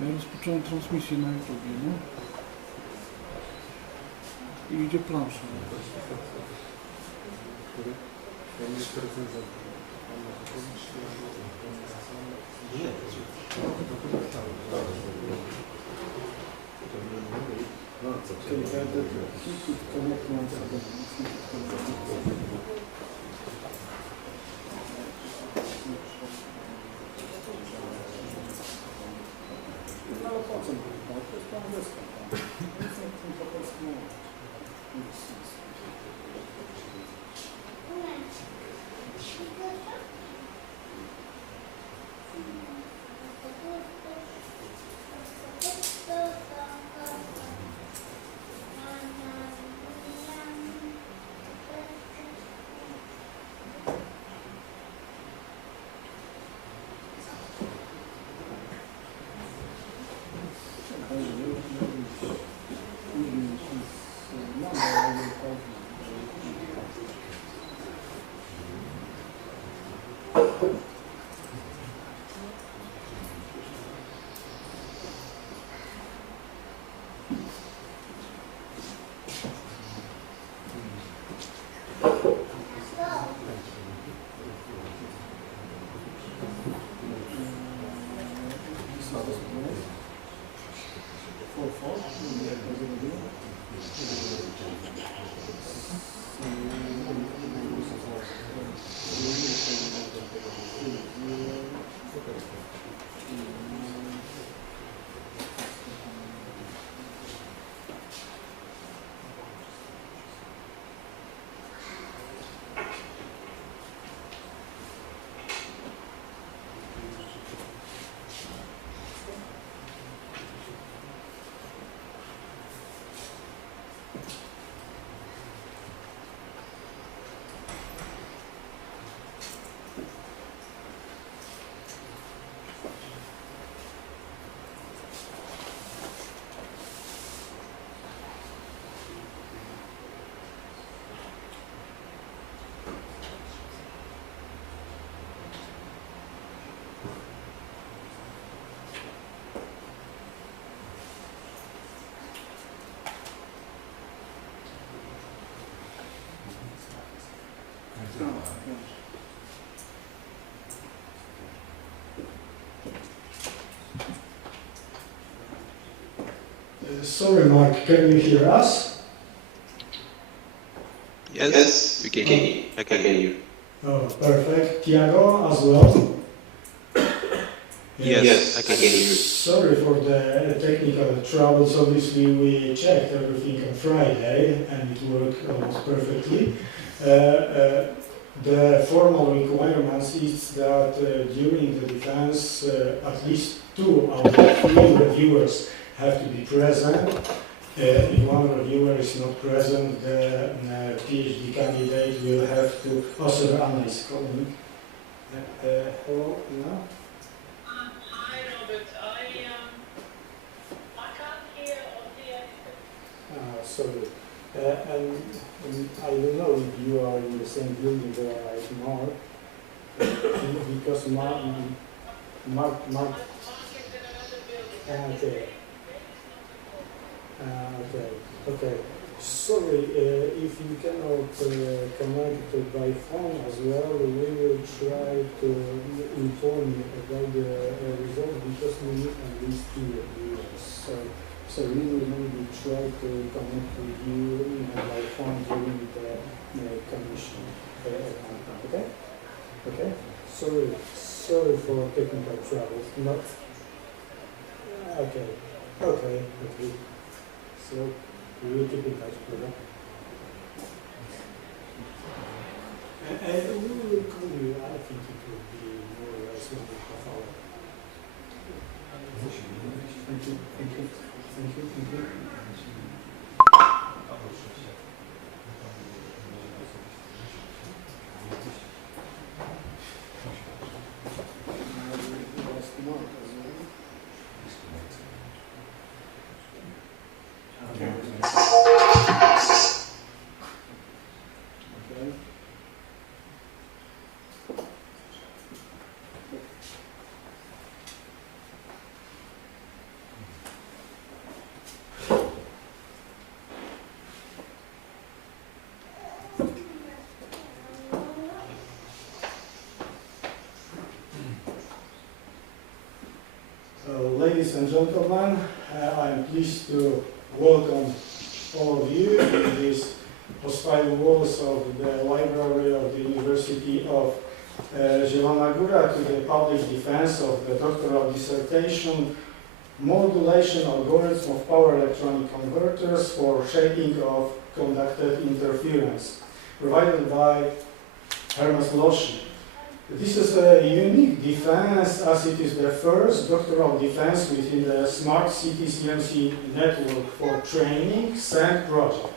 Ja rozpocząłem transmisję na YouTube, nie? I idzie plansza. Sorry, Mark, can you hear us? Yes, we can. I can hear you. Oh, perfect. Tiago, as well? Yes, I can hear you. Sorry for the technical troubles. Obviously, we checked everything on Friday and it worked almost perfectly. The formal requirements is that during the defense, at least 2 out of 3 reviewers have to be present. If one reviewer is not present, the PhD candidate will have to also analyze calling. Hello, no? Hi, Robert. I can't hear or see anything. Sorry. And I don't know if you are in the same building where I Mark, because Mark. Mark is in another building. Okay. Okay. Sorry, if you cannot connect by phone as well, we will try to inform you about the result because we need at least 2 reviewers. So we will maybe try to connect with you by phone during the commission. Okay? Okay? Sorry for technical troubles. Not. Okay. So we will keep in touch with that. And we will call you. I think it will be more or less 1.5 hours. Thank you. Ladies and gentlemen, I am pleased to welcome all of you in these hostile walls of the library of the University of Zielonogóra to the public defense of the doctoral dissertation, Modulation Algorithm of Power Electronic Converters for Shaping of Conducted Interference, provided by Hermes Loschi. This is a unique defense as it is the first doctoral defense within the Smart Cities EMC network for training SEND project,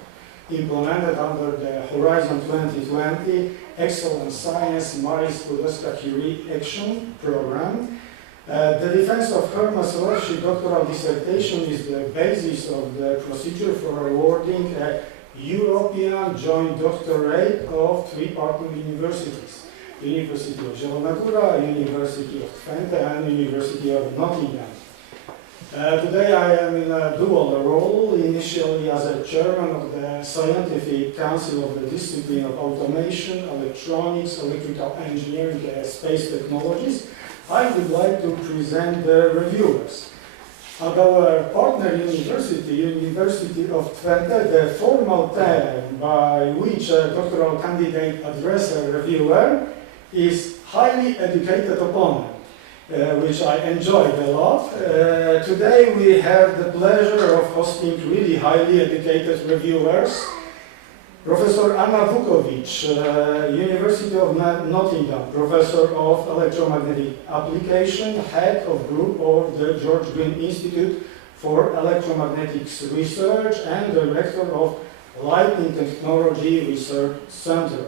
implemented under the Horizon 2020 Excellent Science Marie Skłodowska-Curie Action Program. The defense of Hermes Loschi doctoral dissertation is the basis of the procedure for awarding a European joint doctorate of 3 partner universities. University of Zielonogóra, University of Twente, and University of Nottingham. Today I am in a dual role, initially as a chairman of the Scientific Council of the Discipline of Automation, Electronics, Electrical Engineering, and Space Technologies. I would like to present the reviewers. At our partner university, University of Twente, the formal term by which a doctoral candidate addresses a reviewer is highly educated opponent, which I enjoyed a lot. Today we have the pleasure of hosting really highly educated reviewers. Professor Anna Vukovic, University of Nottingham, Professor of Electromagnetic Application, Head of Group of the George Green Institute for Electromagnetics Research, and Director of Lighting Technology Research Center.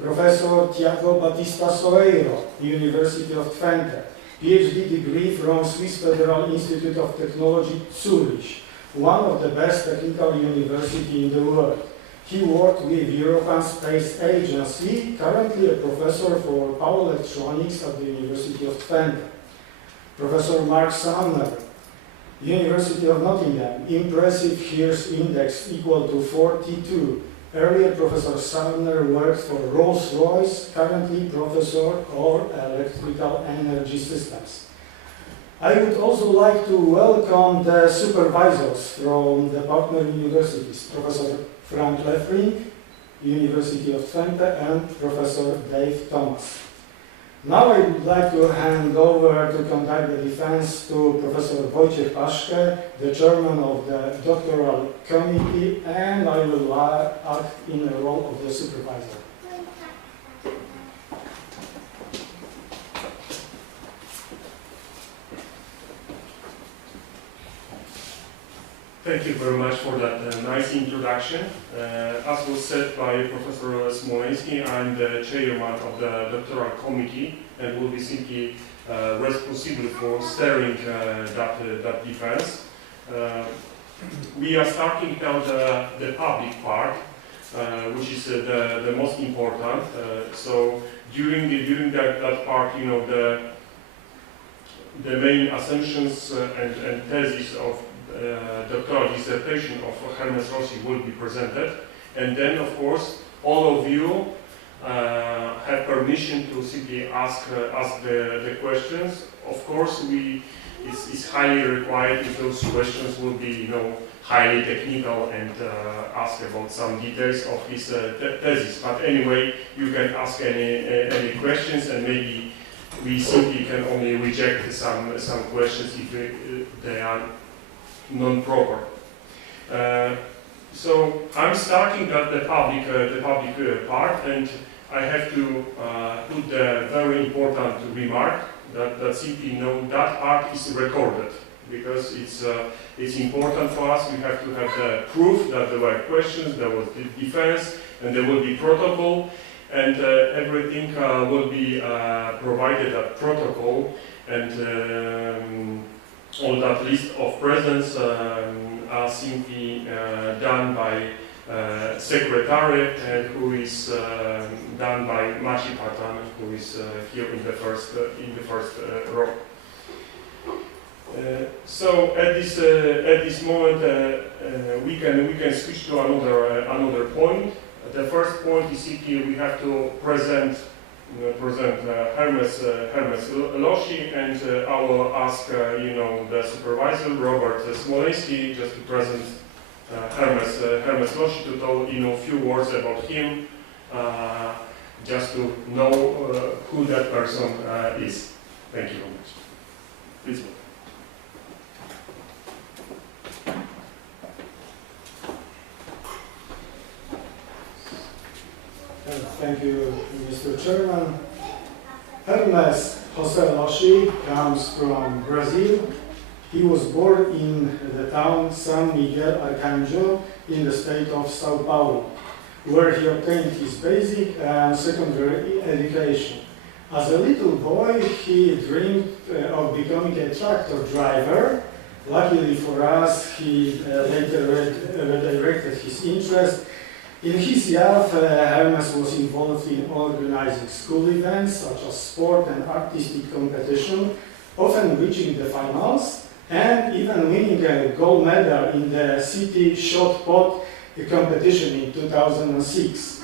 Professor Tiago Batista Soeiro, University of Twente, PhD degree from Swiss Federal Institute of Technology, Zurich, one of the best technical universities in the world. He worked with European Space Agency, currently a professor for power electronics at the University of Twente. Professor Mark Sumner, University of Nottingham, impressive HEARS index equal to 42. Earlier, Professor Sumner worked for Rolls-Royce, currently Professor of Electrical Energy Systems. I would also like to welcome the supervisors from the partner universities, Professor Frank Leffring, University of Twente, and Professor Dave Thomas. Now I would like to hand over to conduct the defense to Professor Wojciech Paszke, the chairman of the doctoral committee, and I will act in the role of the supervisor. Thank you very much for that nice introduction. As was said by Professor Smoleński, I'm the chairman of the doctoral committee and will be simply responsible for steering that defense. We are starting now the public part, which is the most important. So during that part, you know, the main assumptions and thesis of doctoral dissertation of Hermes Loschi will be presented, and then of course all of you have permission to simply ask the questions. Of course, it's highly required if those questions will be, you know, highly technical and ask about some details of his thesis. But anyway, you can ask any questions, and maybe we simply can only reject some questions if they are non-proper. So I'm starting the public part, and I have to put the very important remark that simply, you know, that part is recorded, because it's important for us. We have to have the proof that there were questions, there was the defense, and there will be protocol, and everything will be provided at protocol, and all that list of presents are simply done by secretary, and who is done by Maciej Patan, who is here in the first row. So at this moment we can switch to another point. The first point is simply we have to present present Hermes Loschi, and I will ask the supervisor Robert Smoleński just to present Hermes Loschi, to tell a few words about him, just to know who that person is. Thank you very much. Please. Thank you, Mr. Chairman. Hermes José Loschi comes from Brazil. He was born in the town San Miguel Arcanjo in the state of São Paulo, where he obtained his basic and secondary education. As a little boy, he dreamed of becoming a tractor driver. Luckily for us, he later redirected his interest. In his youth, Hermes was involved in organizing school events such as sport and artistic competition, often reaching the finals and even winning a gold medal in the city shot put competition in 2006.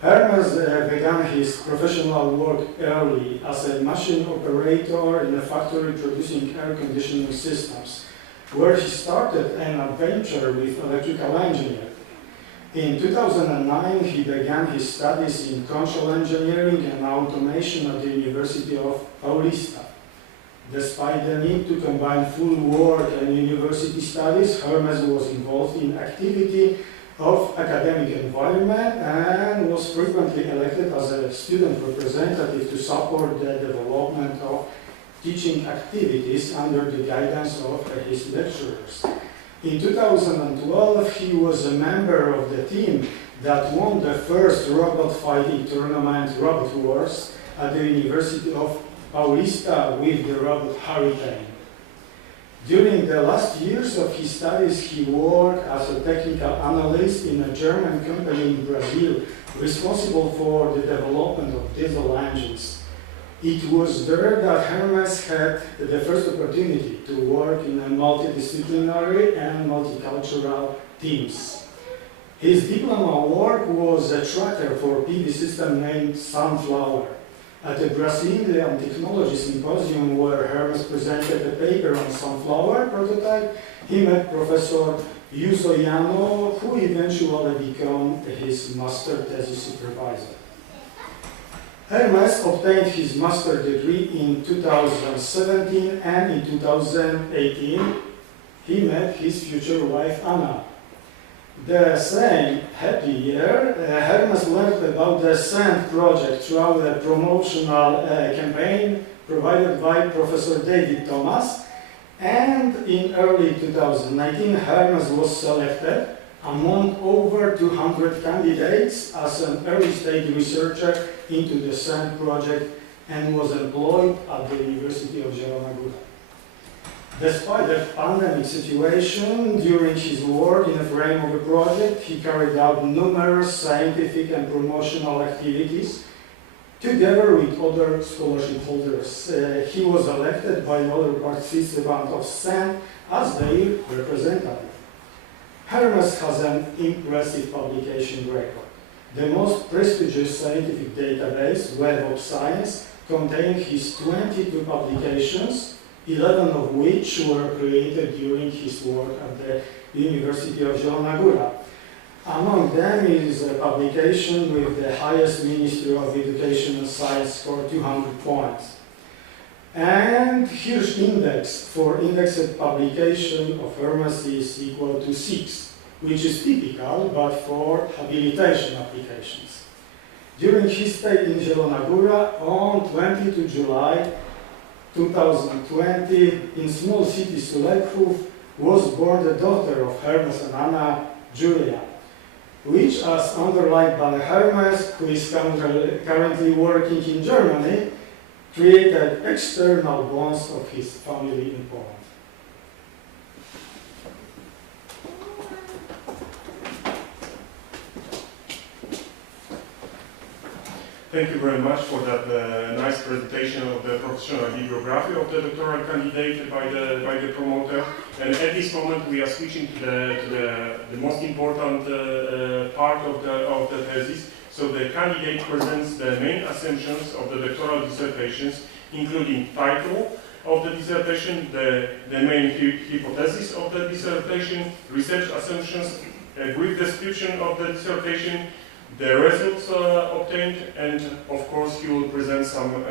Hermes began his professional work early as a machine operator in a factory producing air conditioning systems, where he started an adventure with electrical engineering. In 2009, he began his studies in control engineering and automation at the University of Paulista. Despite the need to combine full work and university studies, Hermes was involved in activity of academic environment and was frequently elected as a student representative to support the development of teaching activities under the guidance of his lecturers. In 2012, he was a member of the team that won the first robot fighting tournament, Robot Wars, at the University of Paulista with the robot Hurricane. During the last years of his studies, he worked as a technical analyst in a German company in Brazil, responsible for the development of diesel engines. It was there that Hermes had the first opportunity to work in a multidisciplinary and multicultural teams. His diploma work was a tracker for PV system named Sunflower. At the Brazilian Technology Symposium, where Hermes presented a paper on sunflower prototype, he met Professor Yusoyano, who eventually became his master thesis supervisor. Hermes obtained his master's degree in 2017, and in 2018 he met his future wife Anna. The same happy year, Hermes learned about the SAND project throughout a promotional campaign provided by Professor David Thomas, and in early 2019 Hermes was selected among over 200 candidates as an early-stage researcher into the SAND project and was employed at the University of Zielonogórski. Despite the pandemic situation, during his work in the frame of the project, he carried out numerous scientific and promotional activities together with other scholarship holders. He was elected by other participants of SAND as their representative. Hermes has an impressive publication record. The most prestigious scientific database, Web of Science, contains his 22 publications, 11 of which were created during his work at the University of Zielonogórski. Among them is a publication with the highest Ministry of Education and Science score, 200 points. And Hirsch index for indexed publication of Hermes is equal to 6, which is typical but for habilitation applications. During his stay in Zielonogórski on 22 July 2020, in small city Sulekov was born the daughter of Hermes and Anna, Julia, which, as underlined by Hermes, who is currently working in Germany, created external bonds of his family in Poland. Thank you very much for that nice presentation of the professional bibliography of the doctoral candidate by the promoter. And at this moment, we are switching to the most important part of the thesis. So the candidate presents the main assumptions of the doctoral dissertations, including title of the dissertation, the main hypothesis of the dissertation, research assumptions, a brief description of the dissertation, the results obtained, and of course he will present some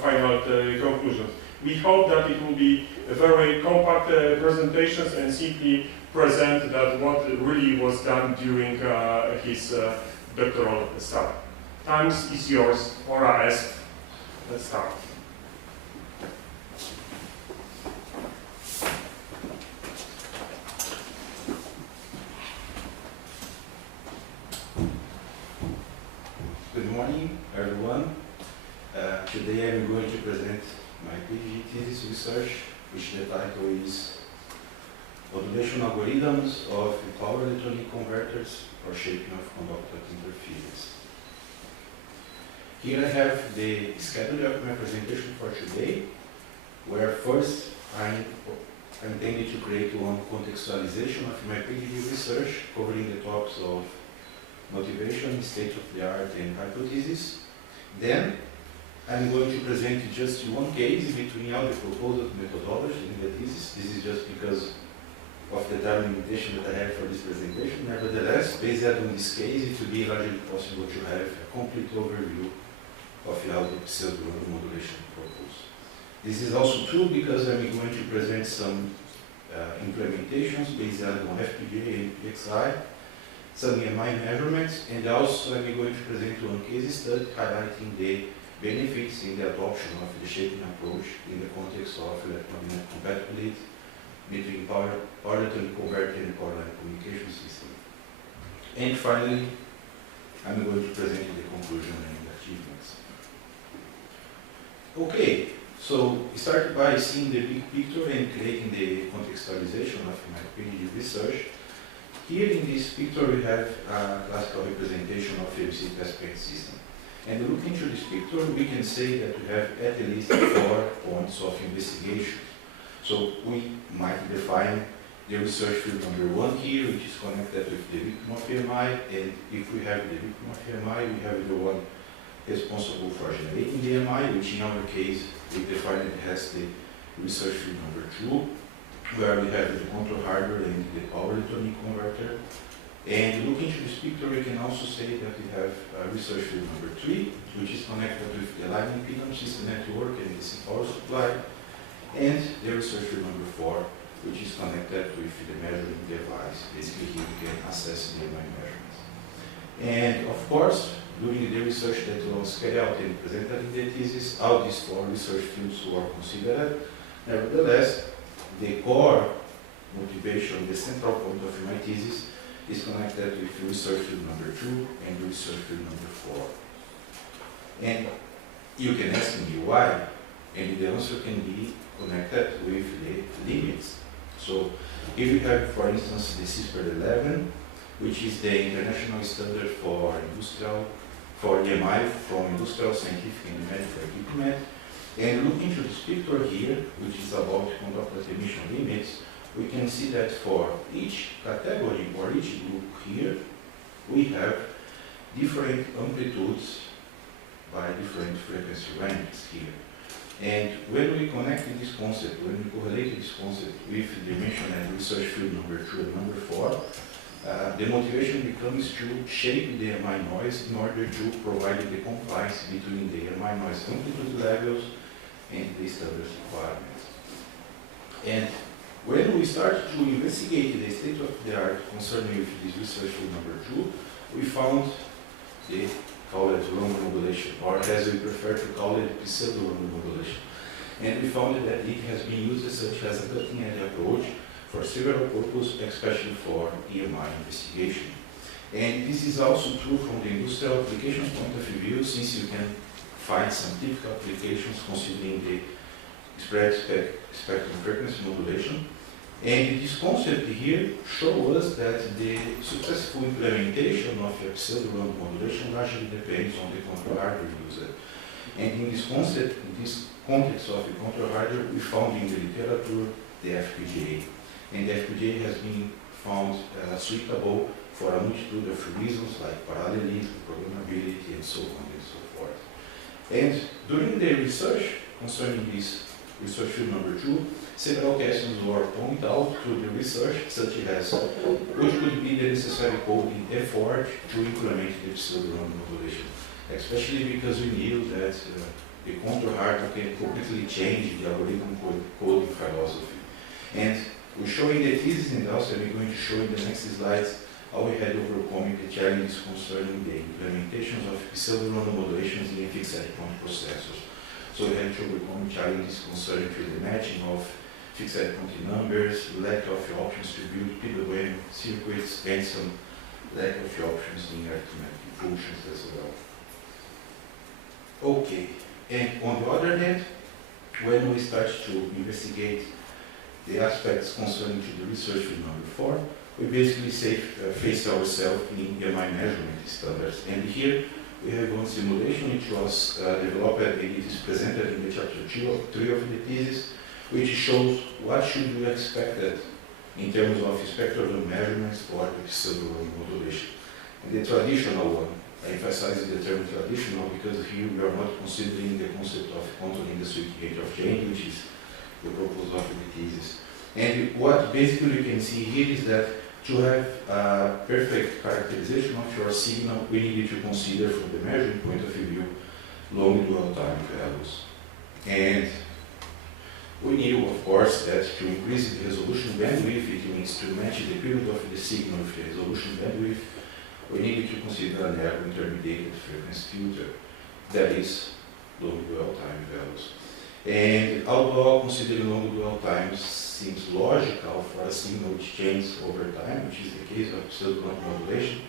final conclusions. We hope that it will be a very compact presentations and simply present that what really was done during his doctoral study. Time is yours, Ora S. Let's start. Good morning, everyone. Today I'm going to present my PhD thesis research, which the title is Modulation Algorithms of Power Electronic Converters for Shaping of Conductor Interference. Here I have the schedule of my presentation for today, where first I intended to create one contextualization of my PhD research covering the topics of motivation, state-of-the-art, and hypothesis. Then I'm going to present just one case between all the proposed methodologies in the thesis. This is just because of the time limitation that I have for this presentation. Nevertheless, based on this case, it will be largely possible to have a complete overview of how the pseudo-random modulation proposed. This is also true because I'm going to present some implementations based on FPGA and PXI, some EMI measurements, and also I'm going to present one case study highlighting the benefits in the adoption of the shaping approach in the context of electromagnetic compatibility between power electronic converter and power line communication system. And finally, I'm going to present the conclusion and achievements. Okay, so start by seeing the big picture and creating the contextualization of my PhD research. Here in this picture we have a classical representation of Hermes test-bench system. And looking to this picture, we can say that we have at least 4 points of investigation. So we might define the research field number 1 here, which is connected with the victim of EMI, and if we have the victim of EMI, we have the one responsible for generating the EMI, which in our case we define it as the research field number 2, where we have the control hardware and the power electronic converter. And looking to this picture, we can also say that we have research field number 3, which is connected with the line impedance system network and DC power supply, and the research field number 4, which is connected with the measuring device. Basically, here we can assess the EMI measurements. And of course, during the research that was carried out and presented in the thesis, all these 4 research fields were considered. Nevertheless, the core motivation, the central point of my thesis, is connected with research field number 2 and research field number 4. And you can ask me why, and the answer can be connected with the limits. So if you have, for instance, the CISPR 11, which is the international standard for EMI from industrial, scientific, and medical equipment, and looking to this picture here, which is about conductor emission limits, we can see that for each category or each group here, we have different amplitudes by different frequency ranges here. And when we connect this concept, when we correlate this concept with the mentioned research field number 2 and number 4, the motivation becomes to shape the EMI noise in order to provide the compliance between the EMI noise amplitude levels and the standard requirements. And when we start to investigate the state-of-the-art concerning with this research field number 2, we found the call it random modulation, or as we prefer to call it, pseudo-random modulation. And we found that it has been used such as a cutting-edge approach for several purposes, especially for EMI investigation. And this is also true from the industrial applications point of view, since you can find some typical applications considering the spread spectrum frequency modulation. And this concept here shows us that the successful implementation of a pseudo-random modulation largely depends on the control hardware used. And in this concept, in this context of the control hardware, we found in the literature the FPGA. And the FPGA has been found suitable for a multitude of reasons like parallelism, programmability, and so on and so forth. And during the research concerning this research field number 2, several questions were pointed out to the research, such as what would be the necessary coding effort to implement the pseudo-random modulation, especially because we knew that the control hardware can completely change the algorithm coding philosophy. And we show in the thesis, and also I'm going to show in the next slides how we had overcome the challenges concerning the implementations of pseudo-random modulations in fixed point processors. So we had to overcome challenges concerning the matching of fixed point numbers, lack of options to build PWM circuits, and some lack of options in arithmetic functions as well. Okay, and on the other hand, when we start to investigate the aspects concerning to the research field number 4, we basically face ourselves in EMI measurement standards. And here we have one simulation which was developed and it is presented in the chapter 3 of the thesis, which shows what should be expected in terms of spectral measurements for the pseudo-random modulation. And the traditional one, I emphasize the term traditional because here we are not considering the concept of controlling the switching rate of change, which is the purpose of the thesis. And what basically you can see here is that to have a perfect characterization of your signal, we needed to consider from the measuring point of view long dwell time values. And we knew, of course, that to increase the resolution bandwidth, it means to match the period of the signal with the resolution bandwidth, we needed to consider an narrow intermediate frequency filter, that is long dwell time values. And although considering long dwell times seems logical for a signal which changes over time, which is the case of pseudo-random modulation,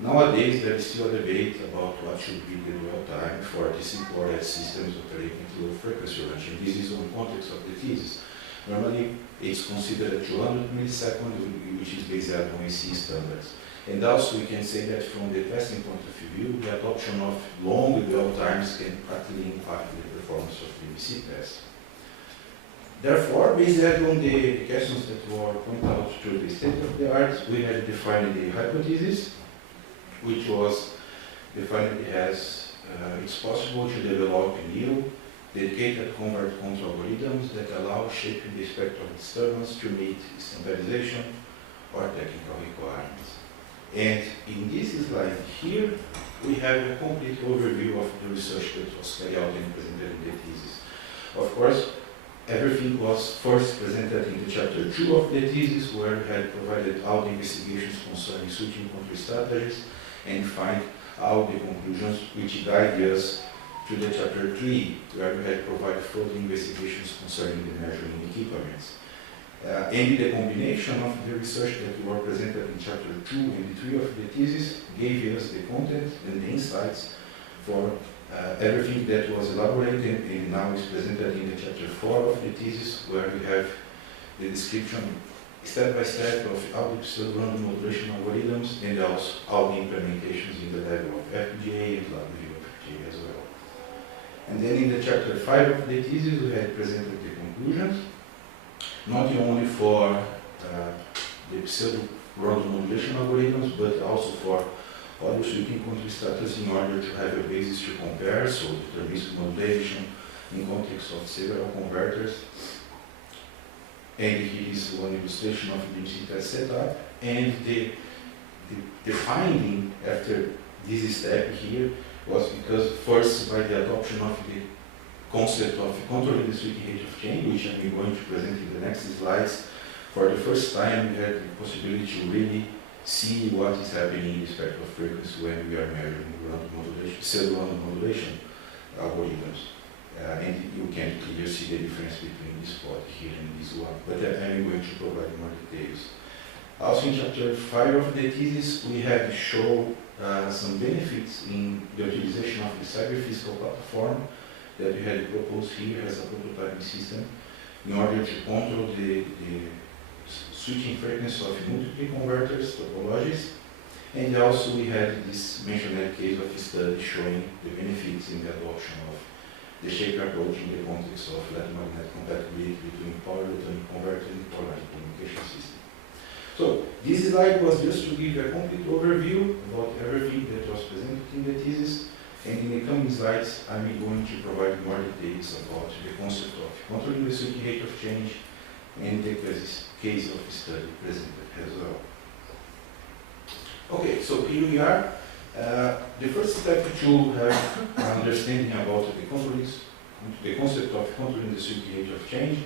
nowadays there is still a debate about what should be the dwell time for DC-coordinate systems operating at low frequency range. And this is on the context of the thesis. Normally it's considered at 200 milliseconds, which is based on AC standards. And also we can say that from the testing point of view, the adoption of long dwell times can practically impact the performance of the ABC test. Therefore, based on the questions that were pointed out to the state of the art, we had defined the hypothesis, which was defined as it's possible to develop new dedicated convert control algorithms that allow shaping the spectrum of disturbance to meet standardization or technical requirements. And in this slide here, we have a complete overview of the research that was carried out and presented in the thesis. Of course, everything was first presented in the chapter 2 of the thesis, where we had provided all the investigations concerning switching control strategies and find all the conclusions which guide us to the chapter 3, where we had provided further investigations concerning the measuring equipments. And the combination of the research that were presented in chapter 2 and 3 of the thesis gave us the content and the insights for everything that was elaborated and now is presented in the chapter 4 of the thesis, where we have the description step by step of all the pseudo-random modulation algorithms and also all the implementations in the level of FPGA and level of FPGA as well. And then in the chapter 5 of the thesis, we had presented the conclusions, not only for the pseudo-random modulation algorithms, but also for other switching control strategies in order to have a basis to compare, so deterministic modulation in context of several converters. And here is one illustration of the DMC test setup. And the finding after this step here was because first by the adoption of the concept of controlling the switching rate of change, which I'm going to present in the next slides, for the first time we had the possibility to really see what is happening in respect of frequency when we are measuring random modulation, pseudo-random modulation algorithms. And you can clearly see the difference between this plot here and this one, but I'm going to provide more details. Also in chapter 5 of the thesis, we have to show some benefits in the utilization of the cyber-physical platform that we had proposed here as a prototyping system in order to control the switching frequency of multiple converters, topologies, and also we had this mentioned case of a study showing the benefits in the adoption of the shape approach in the context of electromagnetic compatibility between power electronic converter and power communication system. So This slide was just to give a complete overview about everything that was presented in the thesis, and in the coming slides I'm going to provide more details about the concept of controlling the circuit rate of change and the case of study presented as well. Okay, so here we are. The first step to have an understanding about the concept of controlling the circuit rate of change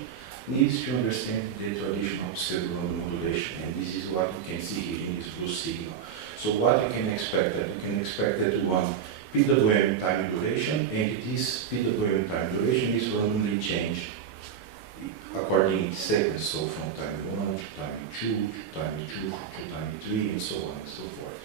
needs to understand the traditional pseudo-random modulation, and this is what you can see here in this blue signal. So what you can expect, that you can expect that one PWM time duration, and this PWM time duration is randomly changed according to sequence, so from time 1 to time 2 to time 2 to time 3 and so on and so forth.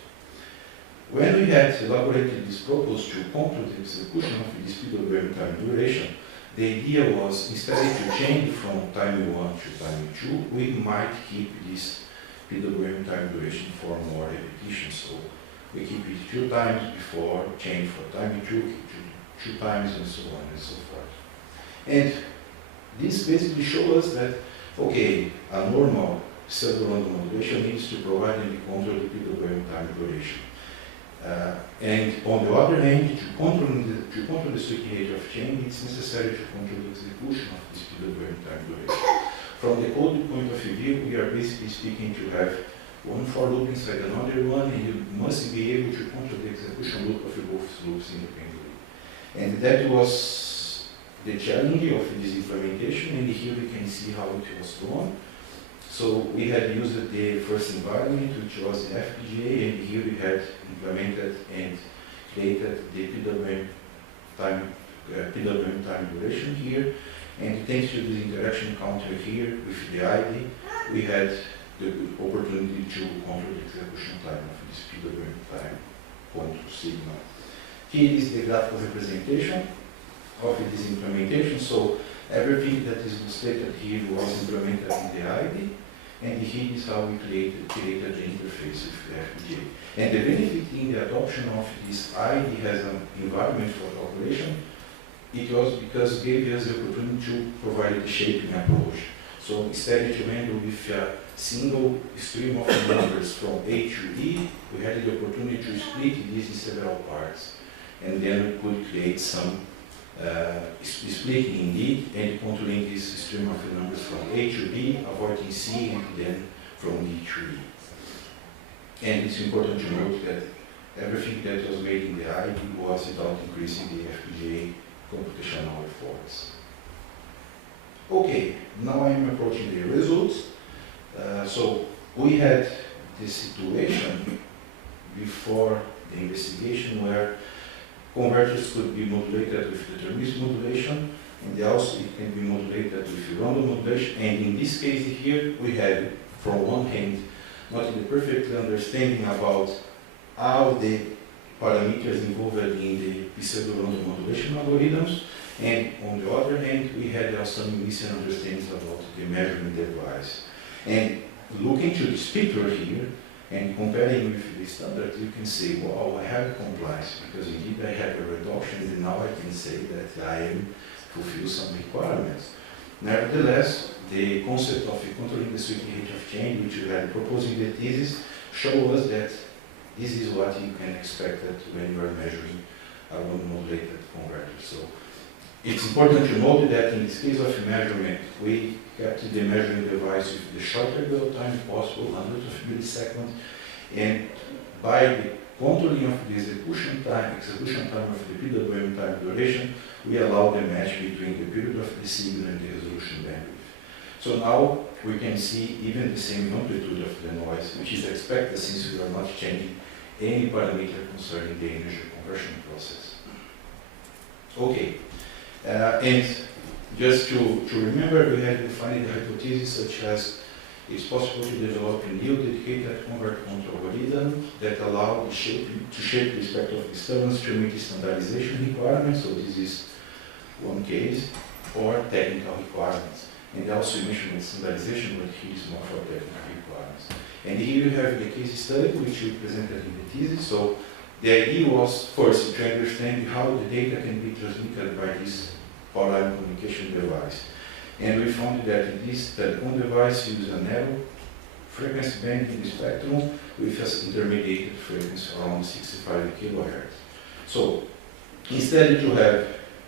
When we had elaborated this proposal to compute the execution of this PWM time duration, the idea was, instead to change from time 1 to time 2, we might keep this PWM time duration for more repetition. So we keep it 2 times before, change for time 2, keep 2 times, and so on and so forth. And this basically shows us that, okay, a normal pseudo-random modulation needs to provide and control the PWM time duration. And on the other hand, to control the circuit rate of change, it's necessary to control the execution of this PWM time duration. From the code point of view, we are basically speaking to have one for loop inside another one, and you must be able to control the execution loop of both loops independently. And that was the challenge of this implementation, and here we can see how it was done. So we had used the first environment, which was the FPGA, and here we had implemented and created the PWM time duration here. And thanks to this interaction counter here with the ID, we had the opportunity to control the execution time of this PWM time control signal. Here is the graphical representation of this implementation. So everything that is illustrated here was implemented in the ID, and here is how we created the interface with the FPGA. And the benefit in the adoption of this ID as an environment for calculation, it was because it gave us the opportunity to provide the shaping approach. So instead to handle with a single stream of numbers from A to E, we had the opportunity to split this in several parts. And then we could create some splitting indeed, and controlling this stream of numbers from A to B, avoiding C, and then from D to E. And it's important to note that everything that was made in the ID was without increasing the FPGA computational efforts. Okay, now I'm approaching the results. So we had this situation before the investigation where converters could be modulated with deterministic modulation, and also it can be modulated with random modulation. And in this case here, we had, from one hand, not the perfect understanding about all the parameters involved in the pseudo-random modulation algorithms, and on the other hand, we had some misunderstandings about the measurement device. And looking to this picture here, and comparing with the standard, you can say, wow, I have compliance, because indeed I have a reduction, and now I can say that I am fulfill some requirements. Nevertheless, the concept of controlling the circuit rate of change, which we had proposed in the thesis, show us that this is what you can expect when you are measuring a modulated converter. So it's important to note that in this case of measurement, we kept the measuring device with the shorter dwell time possible, hundreds of milliseconds, and by the controlling of the execution time of the PWM time duration, we allow the match between the period of the signal and the resolution bandwidth. So now we can see even the same amplitude of the noise, which is expected since we are not changing any parameter concerning the energy conversion process. Okay, and just to remember, we had defined the hypothesis such as it's possible to develop a new dedicated converter control algorithm that allow the shape the spectrum of disturbance to meet the standardization requirements. So this is one case, or technical requirements. And also you mentioned standardization, but here is more for technical requirements. And here you have the case study which we presented in the thesis. So the idea was first to understand how the data can be transmitted by this power communication device. And we found that this telecom device uses a narrow frequency band in the spectrum with an intermediate frequency around 65 kHz. So instead to have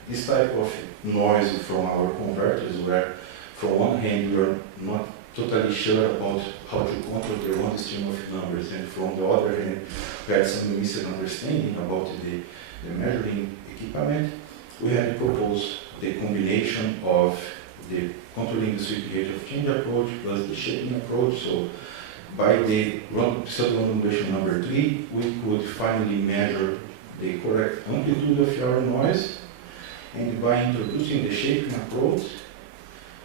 this type of noise from our converters where from one hand we are not totally sure about how to control the one stream of numbers, and from the other hand we had some misunderstanding about the measuring equipment, we had proposed the combination of the controlling the sweep rate of change approach plus the shaping approach. So by the pseudo modulation number 3, we could finally measure the correct amplitude of our noise, and by introducing the shaping approach,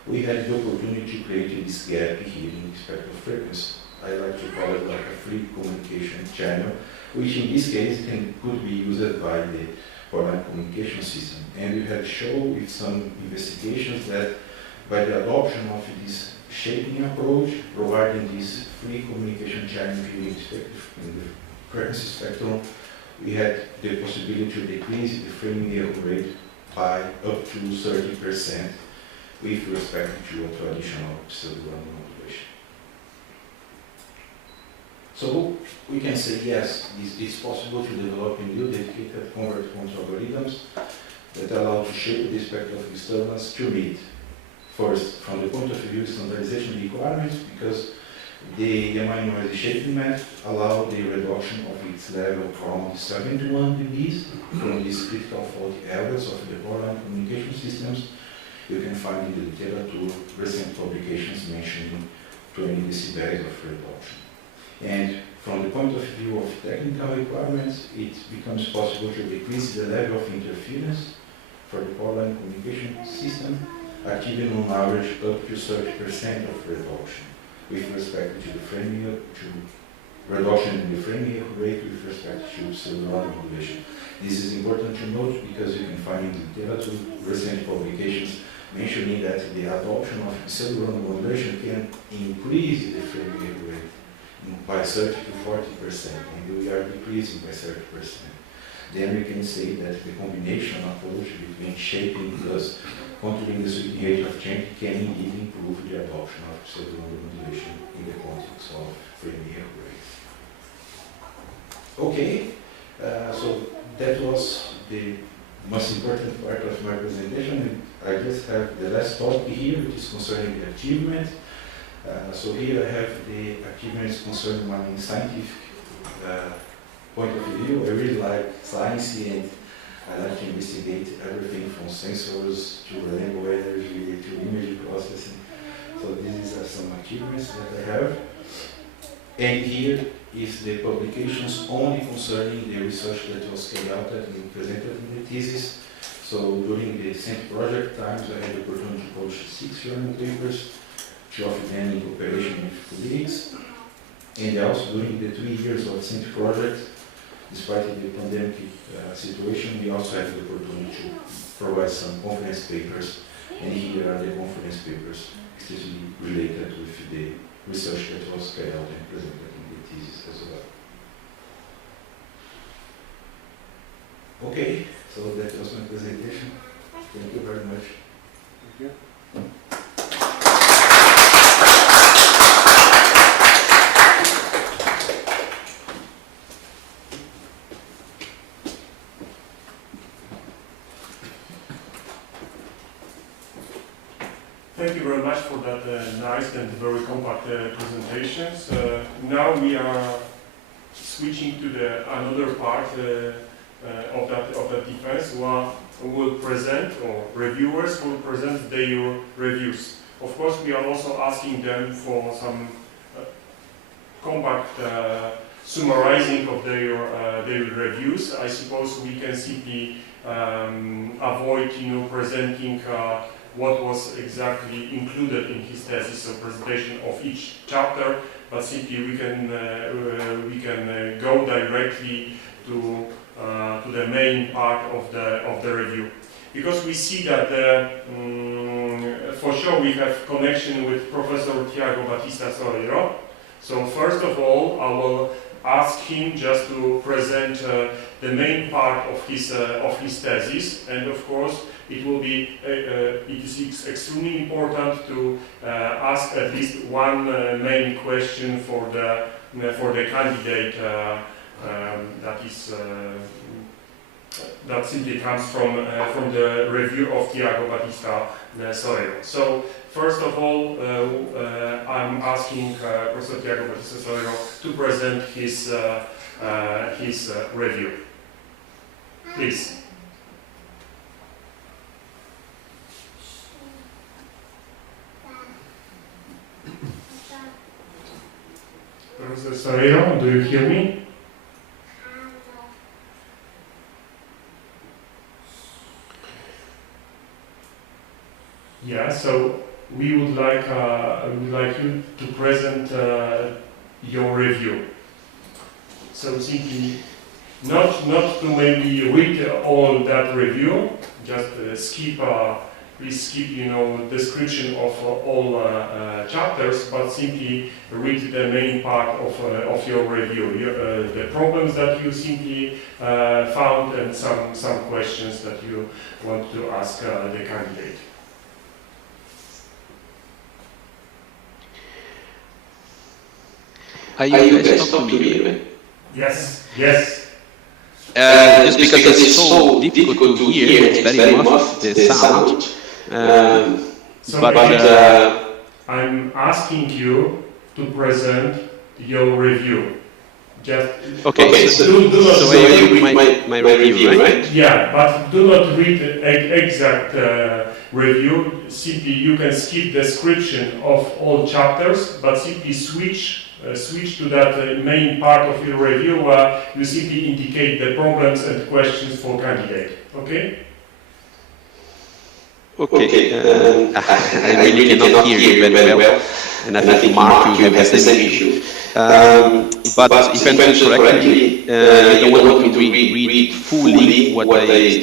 we had the opportunity to create this gap here in the spectral frequency. I like to call it like a free communication channel, which in this case could be used by the core communication system. And we have shown with some investigations that by the adoption of this shaping approach, providing this free communication channel in the frequency spectrum, we had the possibility to decrease the framing error rate by up to 30% with respect to a traditional pseudo-random modulation. So we can say yes, it's possible to develop new dedicated converter control algorithms that allow to shape the spectrum of disturbance to meet, first, from the point of view standardization requirements, because the MI noise shaping method allow the reduction of its level from 71 dB from these critical fault areas of the core communication systems. You can find in the literature recent publications mentioning 20 decibels of reduction. And from the point of view of technical requirements, it becomes possible to decrease the level of interference for the core communication system, achieving on average up to 30% of reduction with respect to the framing, to reduction in the framing rate with respect to pseudo-random modulation. This is important to note because you can find in the literature recent publications mentioning that the adoption of pseudo-random modulation can increase the framing rate by 30 to 40%, and we are decreasing by 30%. Then we can say that the combination approach between shaping plus controlling the sweeping rate of change can indeed improve the adoption of pseudo-random modulation in the context of framing rate. Okay, so that was the most important part of my presentation. I just have the last topic here, which is concerning the achievement. So here I have the achievements concerning my scientific point of view. I really like science, and I like to investigate everything from sensors to renewable energy to image processing. So these are some achievements that I have. And here is the publications only concerning the research that was carried out and presented in the thesis. So during the CENT project times, I had the opportunity to publish 6 journal papers, 2 of them in cooperation with colleagues. And also during the 3 years of CENT project, despite the pandemic situation, we also had the opportunity to provide some conference papers. And here are the conference papers exclusively related with the research that was carried out and presented in the thesis as well. Okay, so that was my presentation. Thank you very much. Thank you. Thank you very much for that nice and very compact presentations. Now we are switching to another part of that defense, where we will present, or reviewers will present their reviews. Of course, we are also asking them for some compact summarizing of their reviews. I suppose we can simply avoid, presenting what was exactly included in his thesis, so presentation of each chapter, but simply we can go directly to the main part of the review, because we see that for sure we have connection with Professor Tiago Batista Soreiro. So first of all, I will ask him just to present the main part of his thesis, and of course it will be it is extremely important to ask at least one main question for the candidate that simply comes from the review of Tiago Batista Soreiro. So first of all, I'm asking Professor Tiago Batista Soreiro to present his review. Please. Professor Soreiro, do you hear me? Yeah, so we would like you to present your review. So simply not to maybe read all that review, just please skip description of all chapters, but simply read the main part of your review, the problems that you simply found, and some questions that you want to ask the candidate. Are you guys talking to me? Yes, yes. Just because it's so difficult to hear, it's very muffled, the sound. I'm asking you to present your review. Just Okay, so you read my review, right? Yeah, but do not read the exact review. Simply you can skip description of all chapters, but simply switch to that main part of your review where you simply indicate the problems and questions for candidate. Okay? Okay. I really cannot hear you very well, and I think Mark, you have the same issue. But if I understand correctly, you don't want me to read fully what I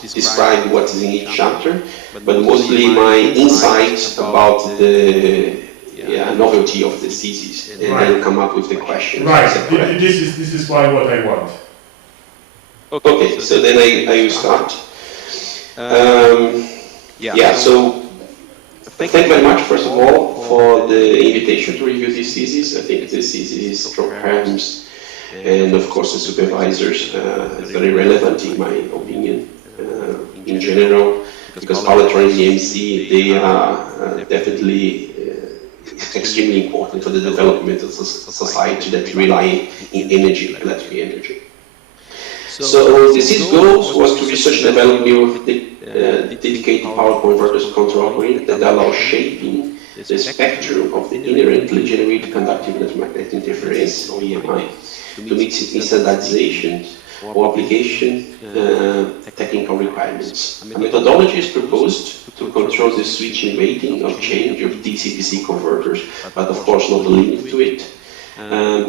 describe what is in each chapter, but mostly my insights about the novelty of the thesis, and then come up with the questions. Right. This is what I want. Okay. So then I will start. So thank you very much, first of all, for the invitation to review this thesis. I think this thesis from Hermes and, of course, the supervisors is very relevant, in my opinion, in general, because polytronic EMC, they are definitely extremely important for the development of society that rely in energy, electric energy. So the thesis goals was to research and develop new dedicated power converters control algorithm that allow shaping the spectrum of the inherently generated conductive electromagnetic interference, or EMI, to meet standardization or application technical requirements. A methodology is proposed to control the switching rating of change of DC-DC converters, but of course not a limit to it.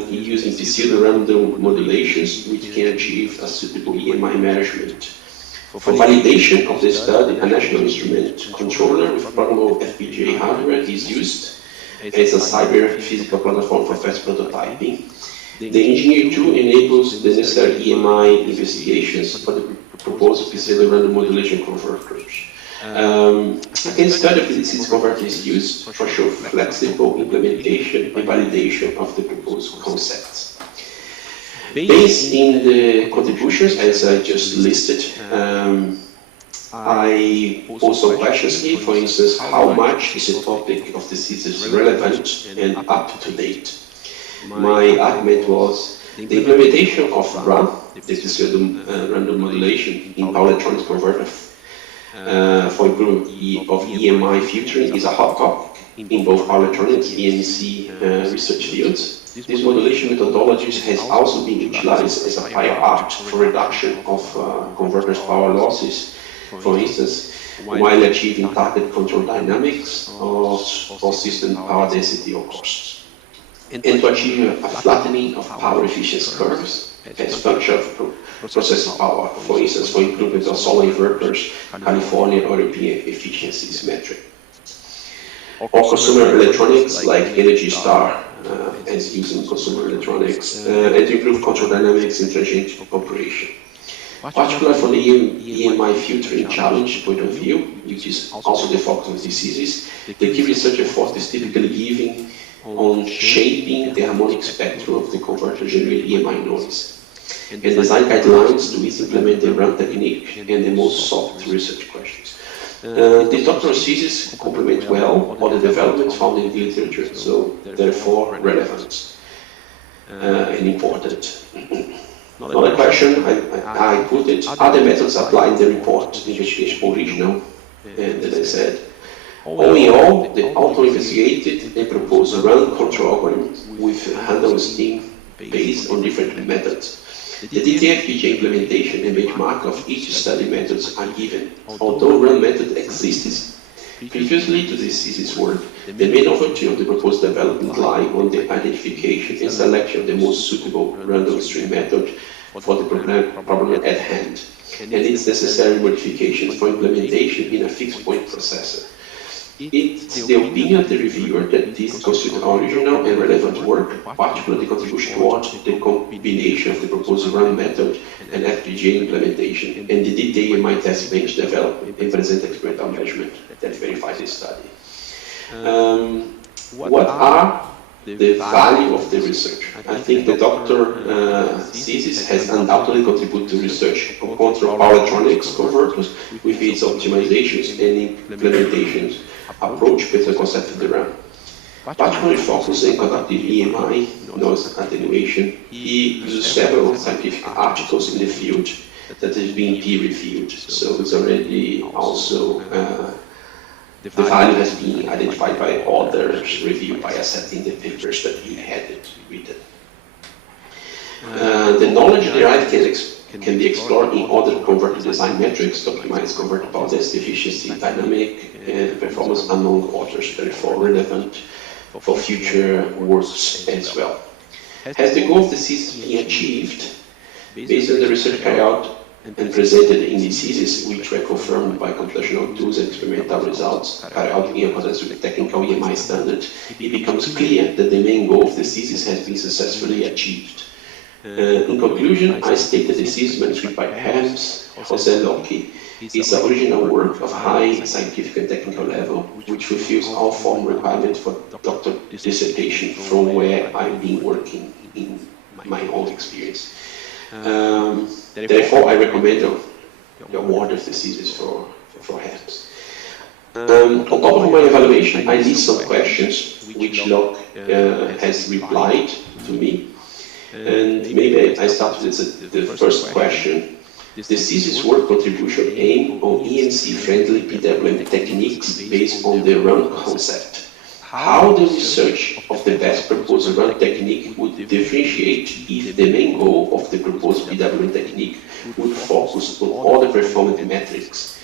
Using the pseudo-random modulations, which can achieve a suitable EMI management. For validation of the study, a national instrument controller with programmable FPGA hardware is used as a cyber-physical platform for fast prototyping. The engineer tool enables the necessary EMI investigations for the proposed pseudo-random modulation converters. A case study of this converter is used for show flexible implementation and validation of the proposed concepts. Based in the contributions, as I just listed, I also questions here, for instance, how much is the topic of the thesis relevant and up to date. My argument was the implementation of RAM, this is random modulation in power electronics converter for improvement of EMI filtering is a hot topic in both power electronics and EMC research fields. This modulation methodologies has also been utilized as a prior art for reduction of converters' power losses, for instance, while achieving target control dynamics or system power density or costs. And to achieve a flattening of power efficiency curves as function of processing power, for instance, for improvement of solar inverters, California or European efficiencies metric. Or consumer electronics like Energy Star as using consumer electronics and to improve control dynamics in transient operation. particularly from the EMI filtering challenge point of view, which is also the focus of this thesis. The key research effort is typically given on shaping the harmonic spectrum of the converter-generated EMI noise, and design guidelines to implement the run technique and the most sought research questions. The doctoral thesis complement well all the developments found in the literature, so therefore relevant and important. Another question I put it, are the methods applied in the report investigation original? And then I said, all in all, the author investigated and proposed a run control algorithm with handle steam based on different methods. The detailed FPGA implementation and benchmark of each study methods are given. Although run method exists previously to this thesis work, the main novelty of the proposed development lie on the identification and selection of the most suitable random stream method for the problem at hand, and its necessary modifications for implementation in a fixed point processor. It's the opinion of the reviewer that this constitutes original and relevant work, particularly the contribution towards the combination of the proposed run method and FPGA implementation, and the detailed EMI test bench development and present experimental measurement that verifies this study. What are the value of the research? I think the doctor thesis has undoubtedly contributed to research on control power electronics converters with its optimizations and implementations approach with the concept of the RAM. Particularly focusing on conductive EMI, noise attenuation, he uses several scientific articles in the field that is being peer-reviewed, so it's already also the value has been identified by others, reviewed by accepting the papers that he had written. The knowledge derived can be explored in other converter design metrics to optimize converter power density, efficiency, dynamic, and performance among others, therefore relevant for future works as well. Has the goal of the thesis been achieved? Based on the research carried out and presented in the thesis, which were confirmed by computational tools and experimental results carried out in accordance with the technical EMI standard, it becomes clear that the main goal of the thesis has been successfully achieved. In conclusion, I state that the thesis manuscript by Hermes, Jose Loschi, is an original work of high scientific and technical level, which fulfills all formal requirements for doctoral dissertation from where I've been working in my own experience. Therefore, I recommend the award of the thesis for Hermes. On top of my evaluation, I list some questions which Locke has replied to me. And maybe I start with the first question. The thesis work contribution aim on EMC-friendly PWM techniques based on the run concept. How the research of the best proposed run technique would differentiate if the main goal of the proposed PWM technique would focus on all the performance metrics,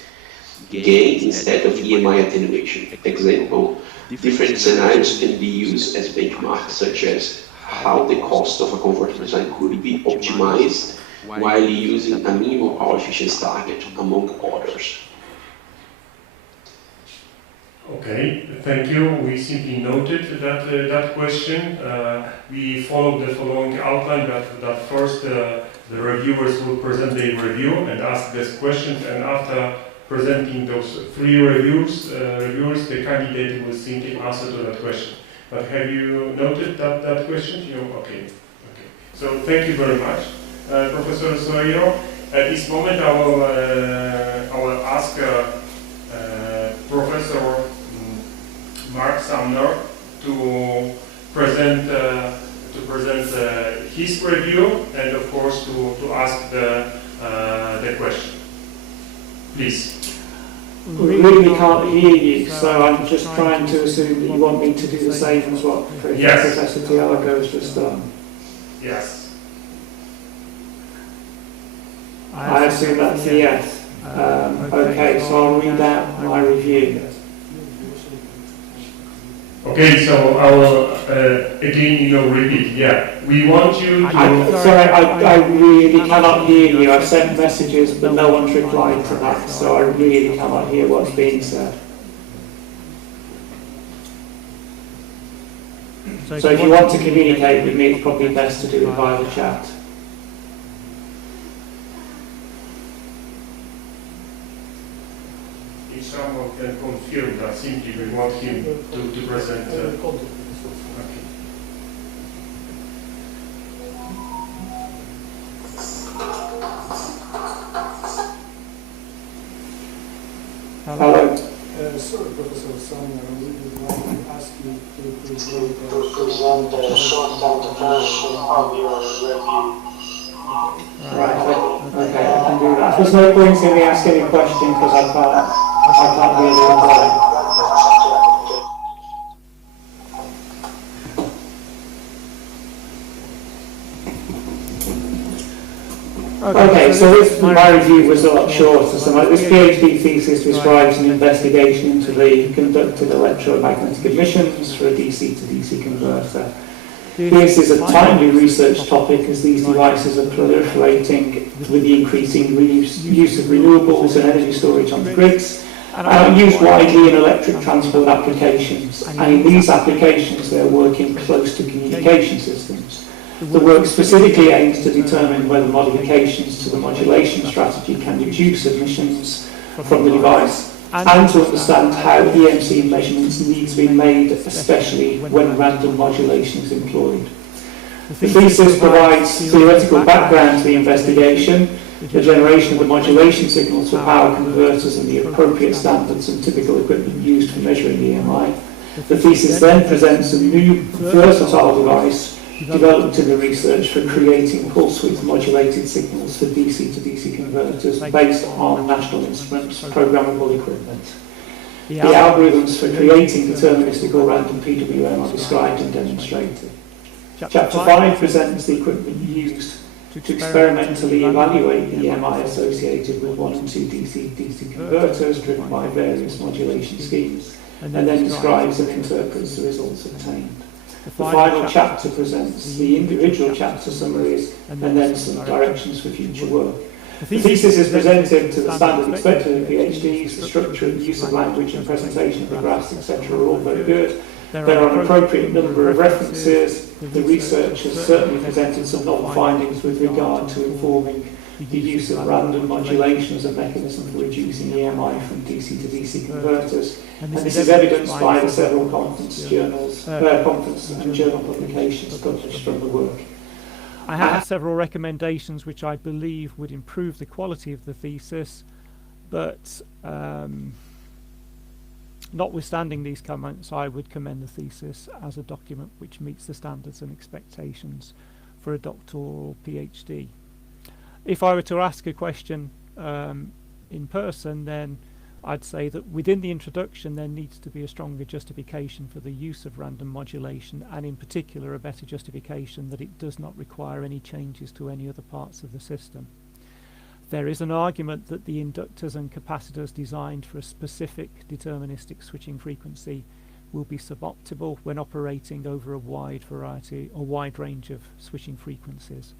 gain instead of EMI attenuation. Example, different scenarios can be used as benchmarks, such as how the cost of a converter design could be optimized while using a minimal power efficiency target, among others. Okay, thank you. We simply noted that question. We followed the following outline that first the reviewers will present their review and ask these questions, and after presenting those three reviewers, the candidate will simply answer to that question. But have you noted that question? Okay. So thank you very much, Professor Soreiro. At this moment, I will ask Professor Mark Sumner to present his review and, of course, to ask the question. Please. We really can't hear you, so I'm just trying to assume that you want me to do the same as what Professor Tiago has just done. Yes. I assume that's a yes. Okay, so I'll read out my review. Okay, so I will again, repeat. Yeah, we want you to. I really cannot hear you. I've sent messages, but no one's replied to that, so I really cannot hear what's being said. So if you want to communicate with me, it's probably best to do it via the chat. can confirm that. Simply we want him to present. Okay. Hello. Sorry, Professor Sonia, we would like to ask you to present a shortened version of your review. Right, okay, I can do that. There's no point in me asking any questions because I can't really reply. Okay, so my review was a lot shorter. So this PhD thesis describes an investigation into the conducted electromagnetic emissions for a DC to DC converter. This is a timely research topic as these devices are proliferating with the increasing use of renewables and energy storage on the grids and are used widely in electric transport applications. And in these applications, they're working close to communication systems. The work specifically aims to determine whether modifications to the modulation strategy can reduce emissions from the device and to understand how EMC measurements need to be made, especially when random modulation is employed. The thesis provides theoretical background to the investigation, the generation of the modulation signals for power converters and the appropriate standards and typical equipment used for measuring EMI. The thesis then presents a new versatile device developed in the research for creating pulse width modulated signals for DC to DC converters based on National Instruments programmable equipment. The algorithms for creating deterministic or random PWM are described and demonstrated. Chapter 5 presents the equipment used to experimentally evaluate the EMI associated with 1 and 2 DC-DC converters driven by various modulation schemes, and then describes and interprets the results obtained. The final chapter presents the individual chapter summaries and then some directions for future work. The thesis is presented to the standard expected of PhDs. The structure and use of language and presentation of the graphs, etc. are all very good. There are an appropriate number of references. The research has certainly presented some novel findings with regard to informing the use of random modulation as a mechanism for reducing EMI from DC to DC converters, and this is evidenced by the several conference and journal publications published from the work. I have several recommendations which I believe would improve the quality of the thesis, but notwithstanding these comments, I would commend the thesis as a document which meets the standards and expectations for a doctoral PhD. If I were to ask a question in person, then I'd say that within the introduction there needs to be a stronger justification for the use of random modulation, and in particular a better justification that it does not require any changes to any other parts of the system. There is an argument that the inductors and capacitors designed for a specific deterministic switching frequency will be suboptimal when operating over a wide range of switching frequencies.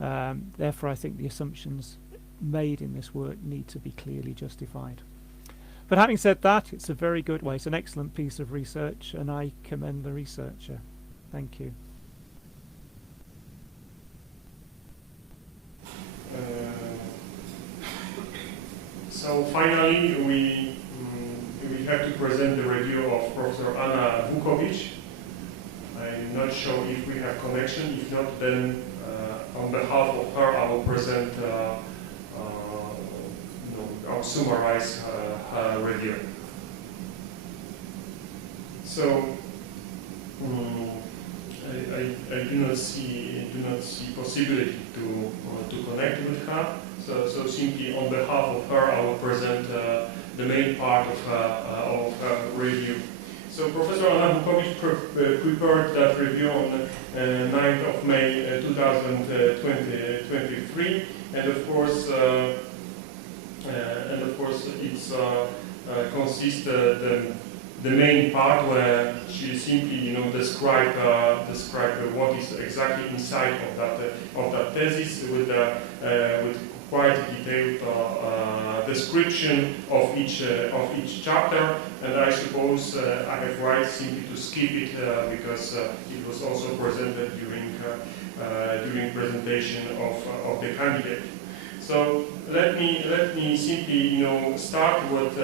Therefore, I think the assumptions made in this work need to be clearly justified. But having said that, it's a very good way. It's an excellent piece of research, and I commend the researcher. Thank you. So finally, we have to present the review of Professor Anna Vukovic. I'm not sure if we have connection. If not, then on behalf of her, I will present, I'll summarize her review. So I do not see possibility to connect with her. So simply on behalf of her, I will present the main part of her review. So Professor Anna Vukovic prepared that review on 9th of May 2023, and of course it's consists the main part where she simply describe what is exactly inside of that thesis with quite detailed description of each chapter, and I suppose I have right simply to skip it because it was also presented during presentation of the candidate. So let me simply start with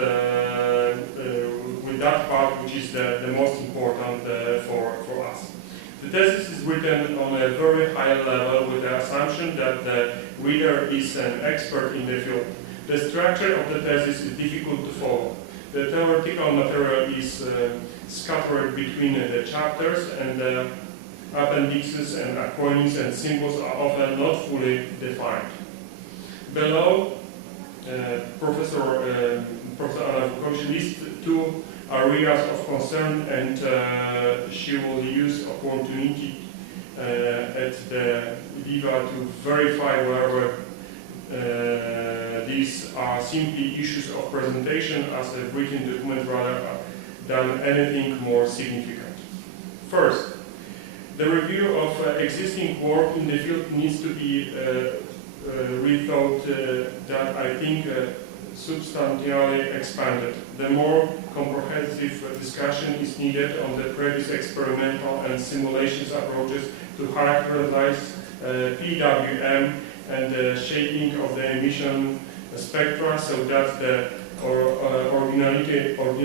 that part which is the most important for us. The thesis is written on a very high level with the assumption that the reader is an expert in the field. The structure of the thesis is difficult to follow. The theoretical material is scattered between the chapters, and the appendixes and acronyms and symbols are often not fully defined. Below, Professor Anna Vukovic lists two areas of concern, and she will use opportunity at the Viva to verify whether these are simply issues of presentation as a written document rather than anything more significant. First, the review of existing work in the field needs to be rethought, that I think substantially expanded. The more comprehensive discussion is needed on the previous experimental and simulations approaches to characterize PWM and the shaping of the emission spectra, so that the originality of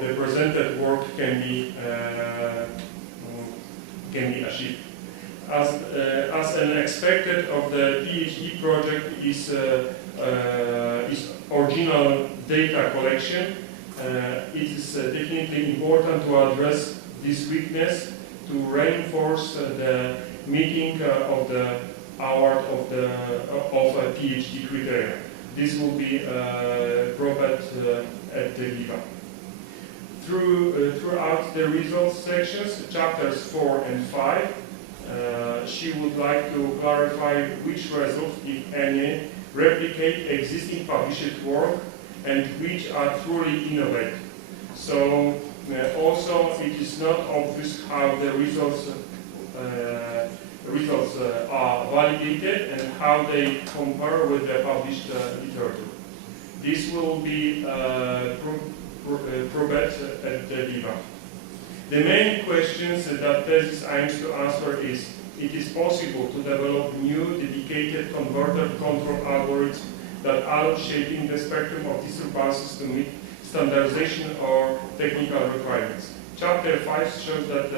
the presented work can be achieved. As an expected of the PhD project is original data collection, it is definitely important to address this weakness to reinforce the meeting of the award of a PhD criteria. This will be provided at the Viva. Throughout the results sections, chapters 4 and 5, she would like to clarify which results, if any, replicate existing published work and which are truly innovative. So also it is not obvious how the results are validated and how they compare with the published literature. This will be probed at the Viva. The main questions that thesis aims to answer is: it is possible to develop new dedicated converter control algorithms that allow shaping the spectrum of disturbances to meet standardization or technical requirements. Chapter 5 shows that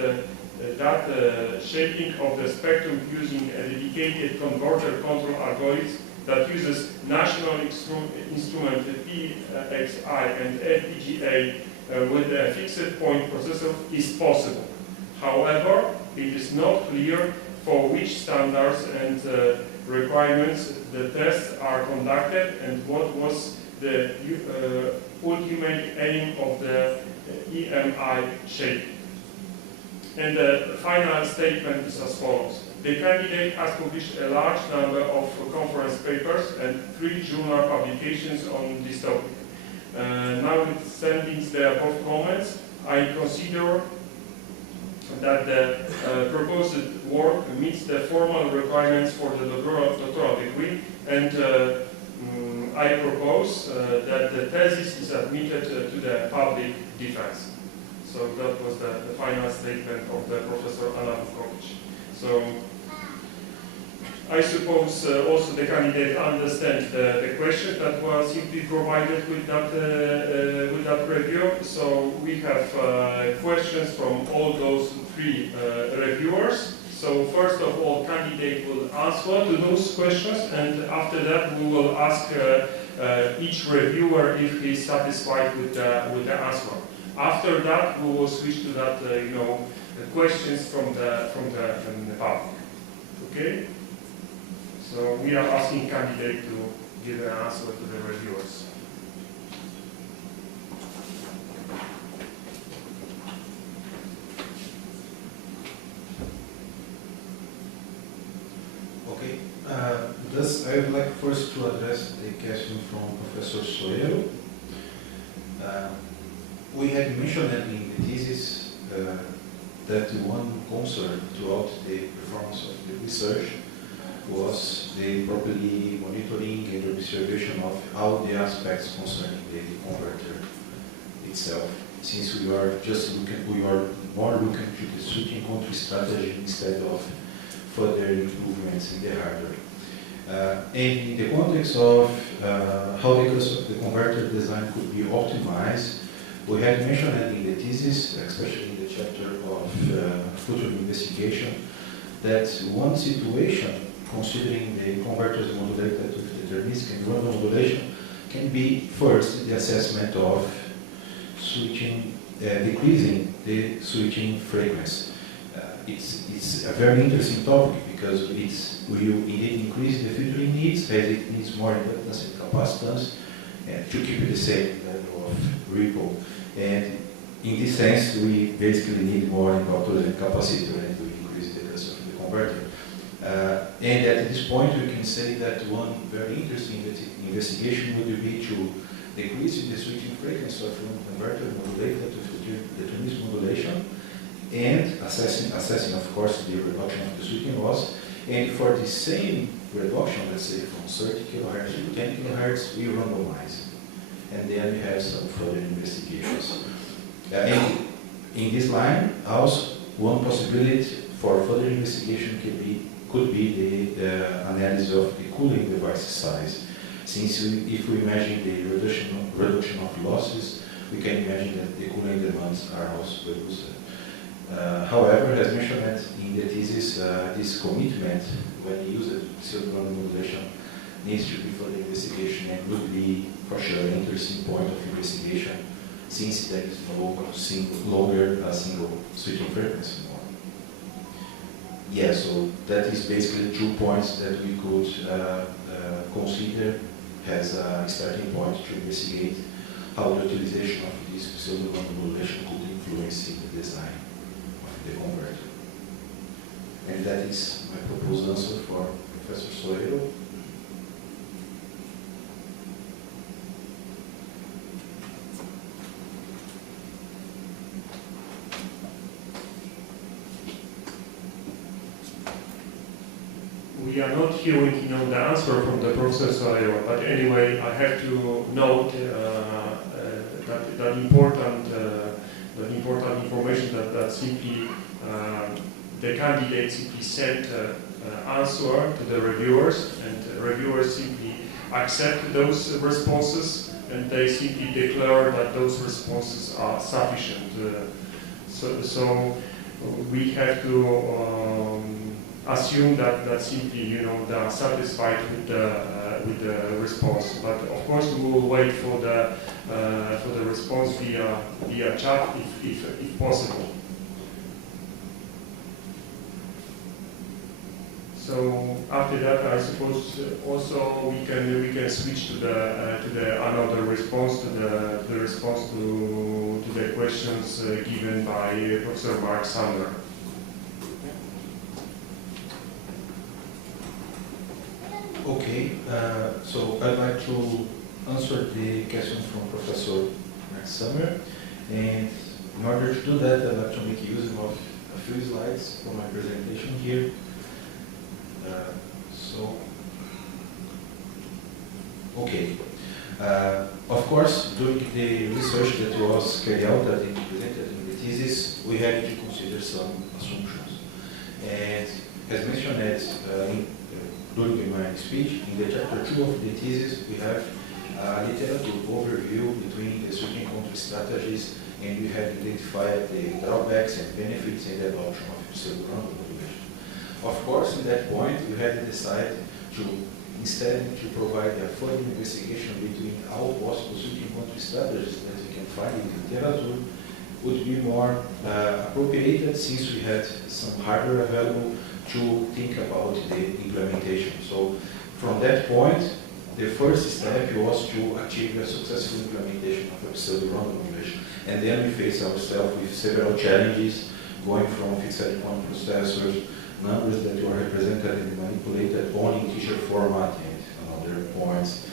shaping of the spectrum using a dedicated converter control algorithm that uses national instrument PXI and FPGA with a fixed point processor is possible. However, it is not clear for which standards and requirements the tests are conducted and what was the ultimate aim of the EMI shaping. And the final statement is as follows. The candidate has published a large number of conference papers and 3 journal publications on this topic. Notwithstanding the above comments, I consider that the proposed work meets the formal requirements for the doctoral degree, and I propose that the thesis is admitted to the public defense. So that was the final statement of the Professor Anna Vukovic. So I suppose also the candidate understands the question that was simply provided with that review. So we have questions from all those 3 reviewers. So first of all, candidate will answer to those questions, and after that we will ask each reviewer if he is satisfied with the answer. After that, we will switch to that, the questions from the public. Okay. So we are asking candidate to give an answer to the reviewers. Okay. Thus, I would like first to address the question from Professor Soeiro. We had mentioned in the thesis that one concern throughout the performance of the research was the properly monitoring and observation of all the aspects concerning the converter itself. Since we are more looking to the switching country strategy instead of further improvements in the hardware. And in the context of how the converter design could be optimized, we had mentioned in the thesis, especially in the chapter of future investigation, that one situation, considering the converters modulated with deterministic and random modulation, can be first the assessment of switching, decreasing the switching frequency. It's a very interesting topic because it will indeed increase the filtering needs as it needs more inductance and capacitance to keep the same level of ripple. And in this sense, we basically need more inductors and capacitor and to increase the curse of the converter. And at this point, we can say that one very interesting investigation would be to decrease the switching frequency of one converter modulated with deterministic modulation, and assessing, of course, the reduction of the switching loss. And for the same reduction, let's say from 30 kHz to 10 kHz, we randomize. And then we have some further investigations. And in this line, also one possibility for further investigation could be the analysis of the cooling device size. Since if we imagine the reduction of losses, we can imagine that the cooling demands are also reduced. However, as mentioned in the thesis, this commitment, when used pseudo-random modulation, needs to be further investigation and would be for sure an interesting point of investigation, since there is no longer a single switching frequency more. Yeah, so that is basically 2 points that we could consider as a starting point to investigate how the utilization of this pseudo-random modulation could influence the design the converter. And that is my proposed answer for Professor Soeiro. We are not hearing the answer from the Professor Soeiro, but anyway, I have to note that important information that simply the candidate simply sent answer to the reviewers, and reviewers simply accept those responses, and they simply declare that those responses are sufficient. So we have to assume that simply they are satisfied with the response. But of course, we will wait for the response via chat if possible. So after that, I suppose also we can switch to the another response to the questions given by Professor Mark Sander. Okay, so I'd like to answer the question from Professor Mark Summer, and in order to do that, I'd like to make use of a few slides for my presentation here. Of course, during the research that was carried out, that is presented in the thesis, we had to consider some assumptions. And as mentioned during my speech, in the chapter 2 of the thesis, we have a literature overview between the switching control strategies, and we have identified the drawbacks and benefits in the adoption of pseudo-random modulation. Of course, in that point, we had to decide to, instead to provide a further investigation between all possible switching control strategies that we can find in the literature, would be more appropriate since we had some hardware available to think about the implementation. So from that point, the first step was to achieve a successful implementation of a pseudo-random modulation. And then we face ourselves with several challenges, going from fixed-point processors, numbers that were represented and manipulated only in integer format and other points.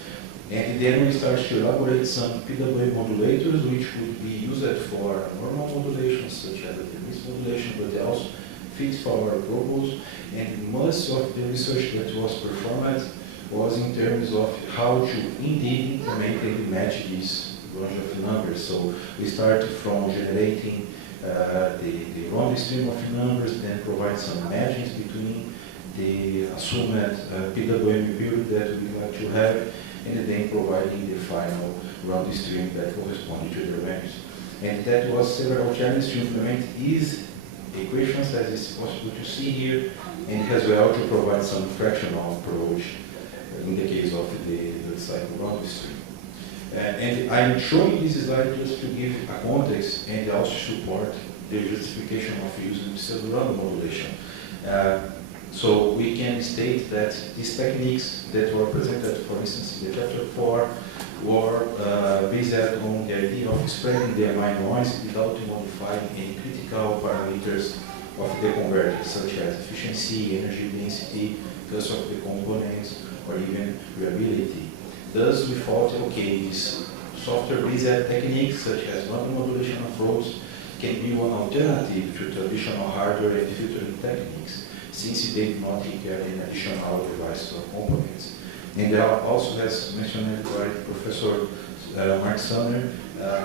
And then we started to elaborate some PWA modulators which would be used for normal modulation, such as the deterministic modulation, but they also fit for our purpose. And most of the research that was performed was in terms of how to indeed implement and match these range of numbers. So we started from generating the random stream of numbers, then provide some matchings between the assumed PWM build that we like to have, and then providing the final round stream that corresponded to the range. And that was several challenges to implement these equations, as is possible to see here, and as well to provide some fractional approach in the case of the cycle round stream. And I'm showing this slide just to give a context and also support the justification of using pseudo-random modulation. So we can state that these techniques that were presented, for instance, in the chapter 4, were based on the idea of spreading the amino acids without modifying any critical parameters of the converter, such as efficiency, energy density, cost of the components, or even reliability. Thus, we thought, okay, these software-based techniques, such as random modulation approach, can be one alternative to traditional hardware and filtering techniques, since they do not incur any additional devices or components. And also, as mentioned by Professor Mark Sumner,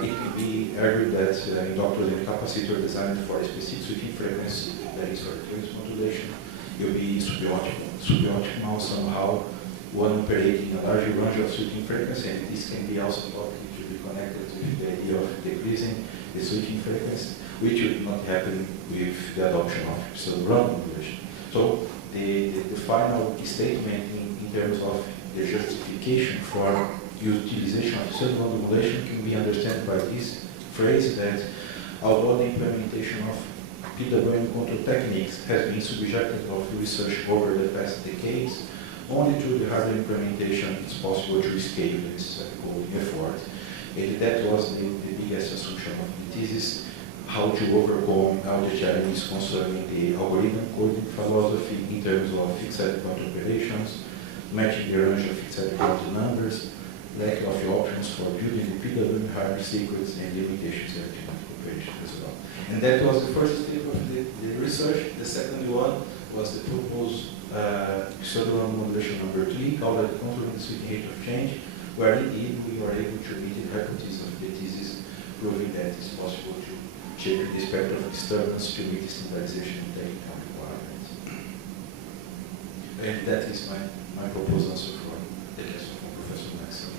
it can be argued that inductors and capacitors designed for a specific switching frequency, that is for frequency modulation, will be suboptimal somehow when operating a larger range of switching frequency, and this can be also thought to be connected with the idea of decreasing the switching frequency, which would not happen with the adoption of pseudo-random modulation. So the final statement in terms of the justification for utilization of pseudo-random modulation can be understood by this phrase that although the implementation of PWM control techniques has been subjected of research over the past decades, only through the hardware implementation it's possible to scale this coding effort. And that was the biggest assumption of the thesis, how to overcome all the challenges concerning the algorithm coding philosophy in terms of fixed point operations, matching the range of fixed point numbers, lack of options for building the PWM hardware sequence, and limitations of arithmetic operation as well. And that was the first step of the research. The second one was the proposed pseudo-random modulation number 3, called the controlling the switching rate of change, where indeed we were able to meet the hypothesis of the thesis, proving that it's possible to change the spectrum of disturbance to meet the standardization and technical requirements. And that is my proposal so far. The question from Professor Maxwell.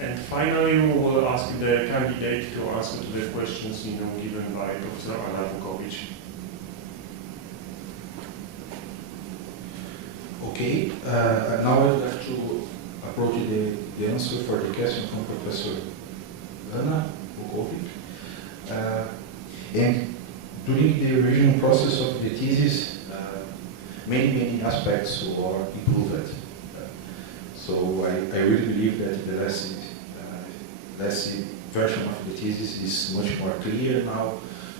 And finally, we will ask the candidate to answer to the questions given by Dr. Anna Vukovic. Okay, now I'd like to approach the answer for the question from Professor Anna Vukovic. And during the original process of the thesis, many aspects were improved. So I really believe that the last version of the thesis is much more clear now,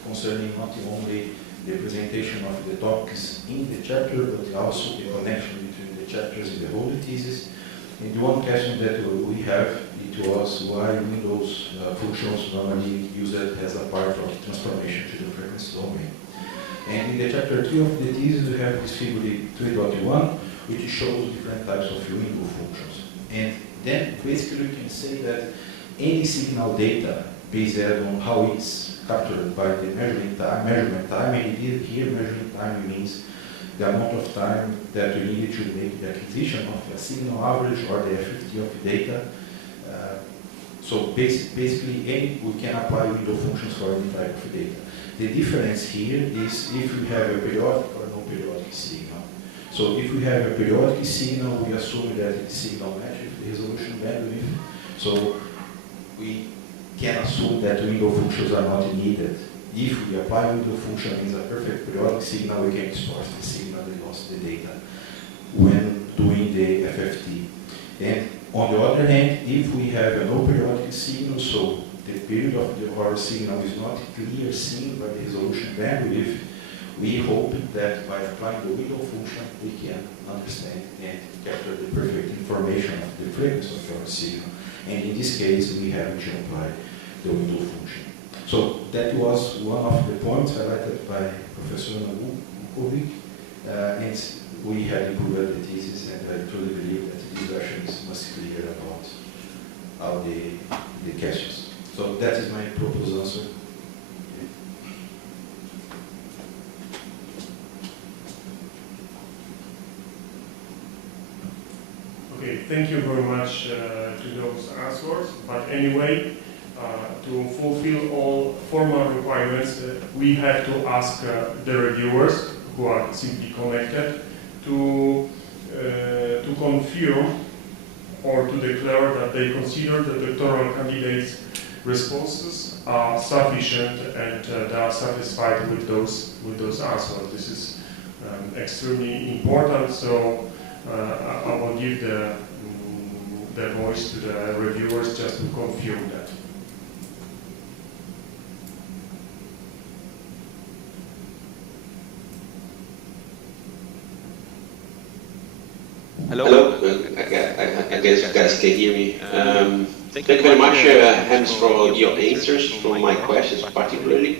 concerning not only the presentation of the topics in the chapter, but also the connection between the chapters in the whole thesis. And one question that we have, it was why Windows functions normally used as a part of the transformation to the frequency domain. And in the chapter 3 of the thesis, we have this figure 3.1, which shows different types of window functions. And then basically we can say that any signal data based on how it's captured by the measurement time, and here measuring time means the amount of time that we needed to make the acquisition of a signal average or the FFT of the data. So basically we can apply window functions for any type of data. The difference here is if we have a periodic or no periodic signal. So if we have a periodic signal, we assume that the signal matches the resolution bandwidth. So we can assume that window functions are not needed. If we apply window function in a perfect periodic signal, we can export the signal and also the data when doing the FFT. And on the other hand, if we have a no periodic signal, so the period of our signal is not clear seen by the resolution bandwidth, we hope that by applying the window function, we can understand and capture the perfect information of the frequency of our signal. And in this case, we have to apply the window function. So that was one of the points highlighted by Professor Vukovic, and we had improved the thesis, and I truly believe that this version is much clearer about all the questions. So that is my proposed answer. thank you very much to those answers. But anyway, to fulfill all formal requirements, we have to ask the reviewers who are simply connected to confirm or to declare that they consider the doctoral candidates' responses are sufficient and they are satisfied with those answers. This is extremely important. So I will give the voice to the reviewers just to confirm that. Hello. I guess you guys can hear me. Thank you very much, Hermes, for your answers for my questions particularly.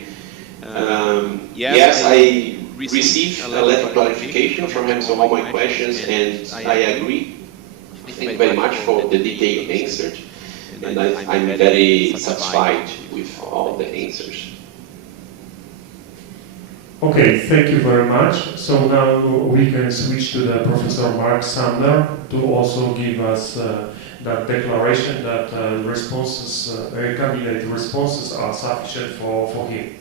Yes, I received a letter of clarification from Hermes on all my questions, and I agree. Thank you very much for the detailed answers, and I'm very satisfied with all the answers. Okay, thank you very much. So now we can switch to the Professor Mark Sander to also give us that declaration that candidate responses are sufficient for him.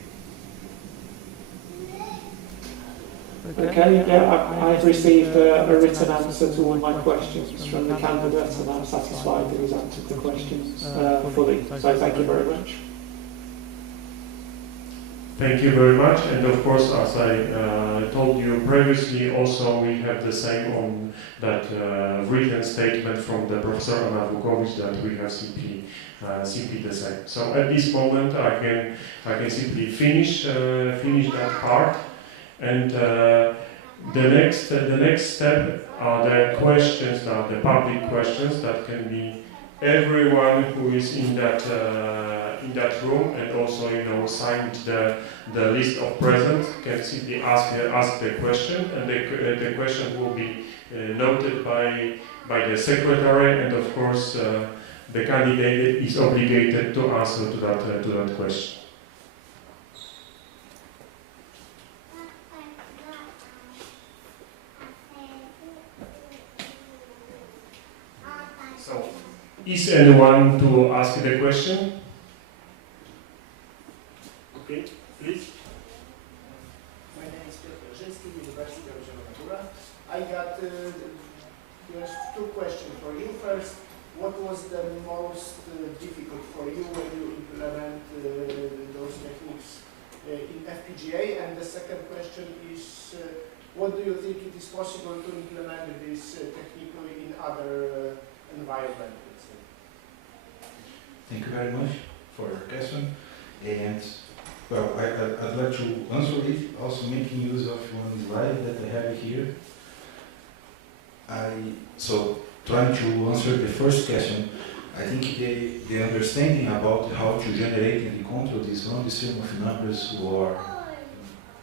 Okay, yeah, I've received a written answer to all my questions from the candidate, and I'm satisfied that he's answered the questions fully. So thank you very much. Thank you very much, and of course, as I told you previously, also we have the same on that written statement from the Professor Anna Vukovic that we have simply the same. So at this moment, I can simply finish that part, and the next step are the questions, now the public questions that can be everyone who is in that room, and also signed the list of present can simply ask the question, and the question will be noted by the secretary, and of course the candidate is obligated to answer to that question. So, is anyone to ask the question? Okay, please. My name is Piotr Brzezinski, University of Zielonogórski. I got just two questions for you. First, what was the most difficult for you when you implement those techniques in FPGA? And the second question is, what do you think it is possible to implement this technically in other environments? Thank you very much for your question. And well, I'd like to answer it, also making use of one slide that I have here. So trying to answer the first question, I think the understanding about how to generate and control this long stream of numbers were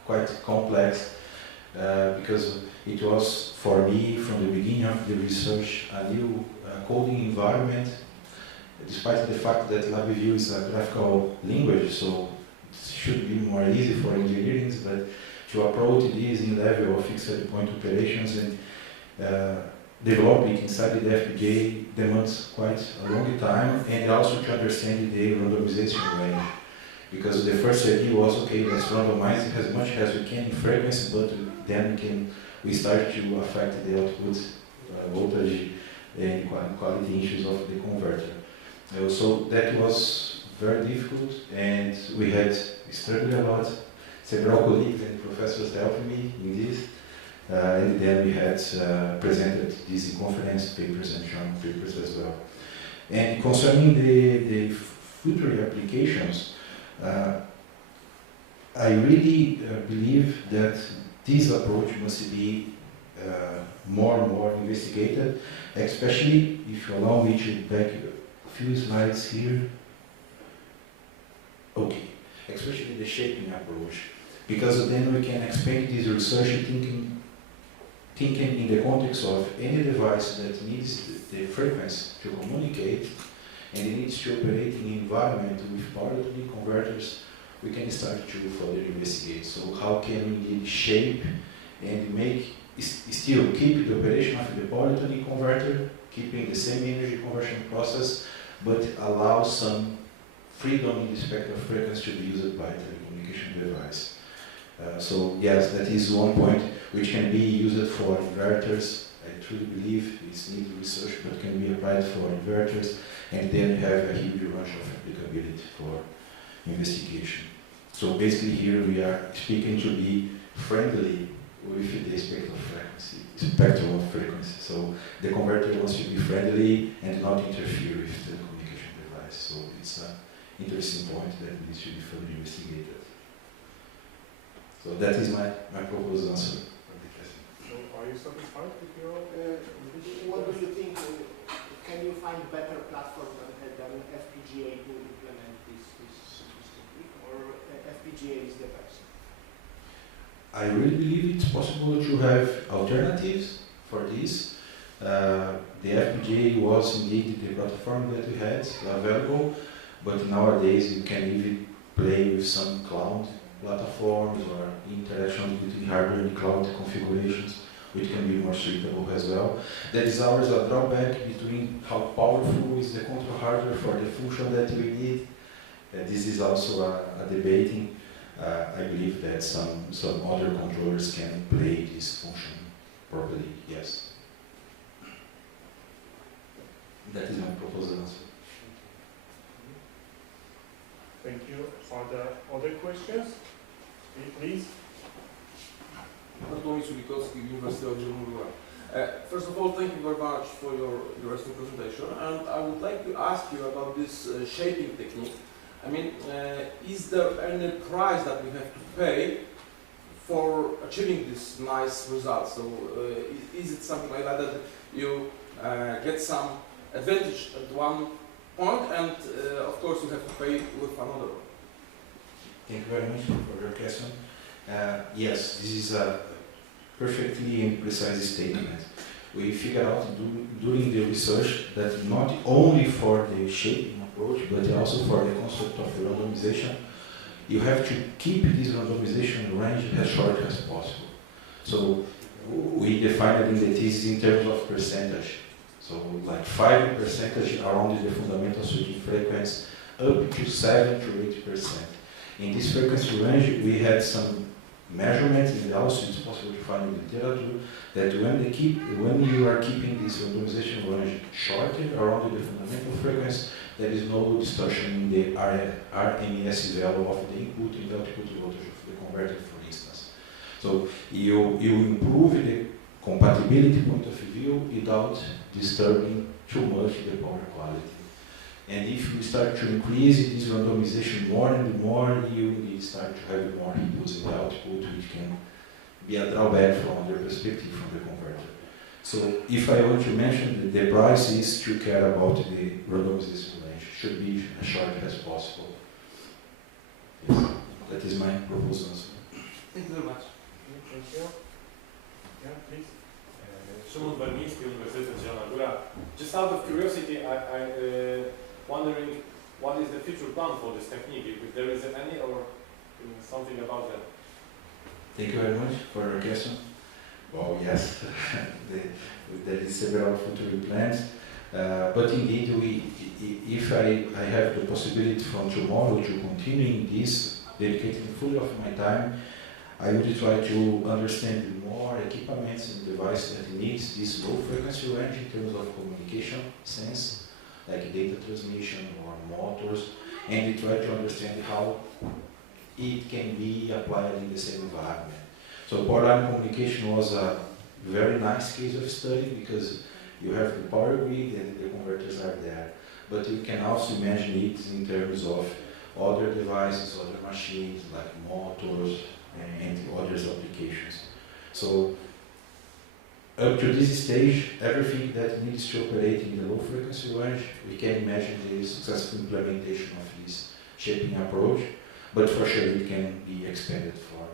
quite complex, because it was for me from the beginning of the research a new coding environment, despite the fact that LabVIEW is a graphical language, so it should be more easy for engineering, but to approach this in level of fixed point operations and develop it inside the FPGA demands quite a long time, and also to understand the randomization range. Because the first idea was, okay, let's randomize it as much as we can in frequency, but then we start to affect the output voltage and quality issues of the converter. So that was very difficult, and we had struggled a lot. Several colleagues and professors helped me in this, and then we had presented these conference papers and shown papers as well. And concerning the future applications, I really believe that this approach must be more and more investigated, especially if you allow me to back a few slides here. Okay, especially the shaping approach, because then we can expand this research thinking in the context of any device that needs the frequency to communicate and it needs to operate in an environment with power-to-D converters. We can start to further investigate. So how can we shape and make still keep the operation of the polytonic converter, keeping the same energy conversion process, but allow some freedom in the spectral frequency to be used by the telecommunication device. So yes, that is one point which can be used for inverters. I truly believe it's needed research, but can be applied for inverters, and then have a huge range of applicability for investigation. So basically here we are speaking to be friendly with the spectrum of frequency. So the converter wants to be friendly and not interfere with the communication device. So it's an interesting point that needs to be further investigated. So that is my proposed answer for the question. So are you satisfied with your... What do you think? Can you find better platform than FPGA to implement this technique, or FPGA is the best? I really believe it's possible to have alternatives for this. The FPGA was indeed the platform that we had available, but nowadays you can even play with some cloud platforms or interaction between hardware and cloud configurations, which can be more suitable as well. There is always a drawback between how powerful is the control hardware for the function that we need. This is also a debating. I believe that some other controllers can play this function properly, yes. That is my proposal answer. Thank you. Are there other questions? Please. Bartłomiej Czulikowski, University of Zielonogórski. First of all, thank you very much for your interesting presentation, and I would like to ask you about this shaping technique. I mean, is there any price that we have to pay for achieving this nice result? So, is it something like that you get some advantage at one point, and of course you have to pay with another? Thank you very much for your question. Yes, this is a perfectly and precise statement. We figured out during the research that not only for the shaping approach, but also for the concept of randomization, you have to keep this randomization range as short as possible. So we defined it in the thesis in terms of percentage. So like 5% around the fundamental switching frequency, up to 7 to 8%. In this frequency range, we had some measurements, and also it's possible to find in the literature that when you are keeping this randomization range shorter around the fundamental frequency, there is no distortion in the RMS value of the input and output voltage of the converter, for instance. So you improve the compatibility point of view without disturbing too much the power quality. And if you start to increase this randomization more and more, you start to have more inputs in the output, which can be a drawback from their perspective from the converter. So if I want to mention the price is to care about the randomization range, should be as short as possible. Yes, that is my proposal. Thank you very much. Thank you. Yeah, please. Szymon Berliński, Uniwersytet Zielonogórski. Just out of curiosity, I'm wondering what is the future plan for this technique, if there is any, or something about that. Thank you very much for your question. Well, yes, there is several future plans, but indeed, if I have the possibility from tomorrow to continue in this, dedicating full of my time, I would try to understand more equipments and devices that needs this low frequency range in terms of communication sense, like data transmission or motors, and try to understand how it can be applied in the same environment. So power line communication was a very nice case of study because you have the power grid and the converters are there. But you can also imagine it in terms of other devices, other machines like motors and other applications. So up to this stage, everything that needs to operate in the low frequency range, we can imagine the successful implementation of this shaping approach, but for sure it can be expanded for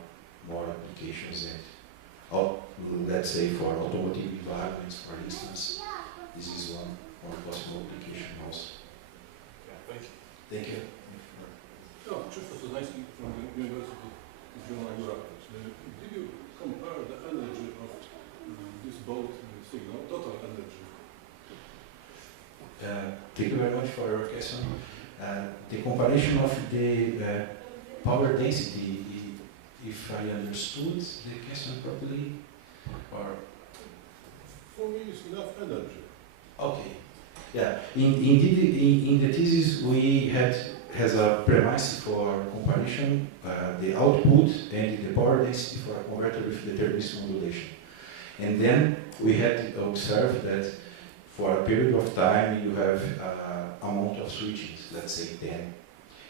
more applications and, let's say, for automotive environments, for instance. This is one possible application also. Yeah, thank you. Thank you. Krzysztof Soznański from the Uniwersytet Zielonogórski. Did you compare the energy of this both signal, total energy. Thank you very much for your question. The comparison of the power density, if I understood the question properly, or For me, it's enough energy. okay, yeah. Indeed, in the thesis we has a premise for comparison the output and the power density for a converter with deterministic modulation, and then we had to observe that for a period of time you have amount of switches, let's say 10,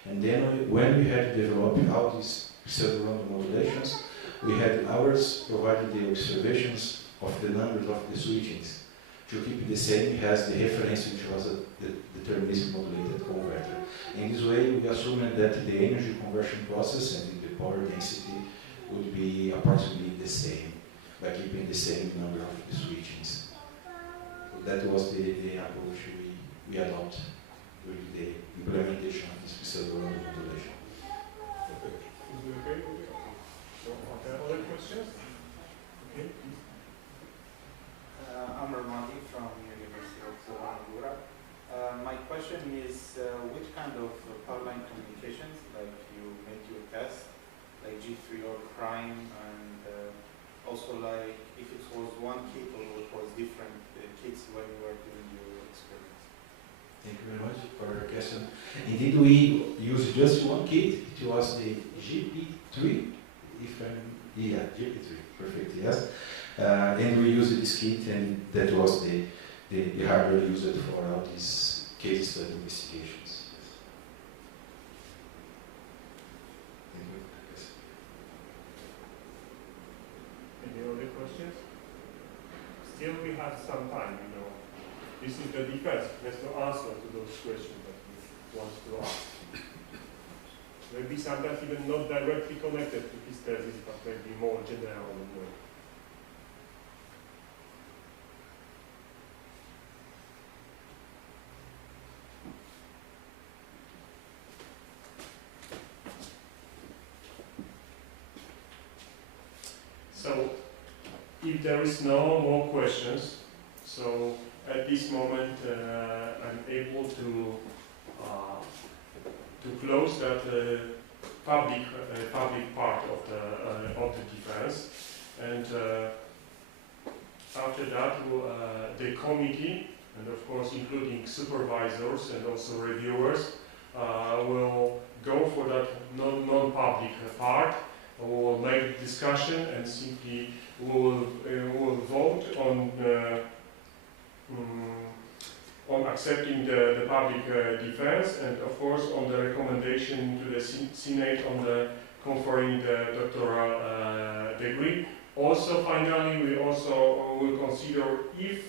and then when we had developed all these pseudo-random modulations, we had ours provided the observations of the numbers of the switchings to keep the same as the reference, which was the deterministic modulated converter. In this way, we assumed that the energy conversion process and the power density would be approximately the same by keeping the same number of the switchings. So that was the approach we adopted during the implementation of this pseudo-random modulation. Okay. Is it okay? Okay. Other questions? Okay. I'm Ramadi from University of Zielonogórski. My question is, which kind of power line communications, like you make your test, like G3 or prime, and also like if it was one kit or it was different kits when you were doing your experiments? Thank you very much for your question. Indeed, we used just one kit. It was the GP3, GP3, perfect, yes. And we used this kit, and that was the hardware used for all these case study investigations. Thank you. Yes. Any other questions? Still, we have some time, you know. This is the defense. Let's not answer to those questions that we want to ask. Maybe sometimes even not directly connected to his thesis, but maybe more general in a way. So, if there is no more questions, so at this moment I'm able to close that public part of the defense, and after that the committee, and of course including supervisors and also reviewers, will go for that non-public part. We will make discussion and simply we will vote on accepting the public defense, and of course on the recommendation to the Senate on the conferring the doctoral degree. Also, finally, we also will consider if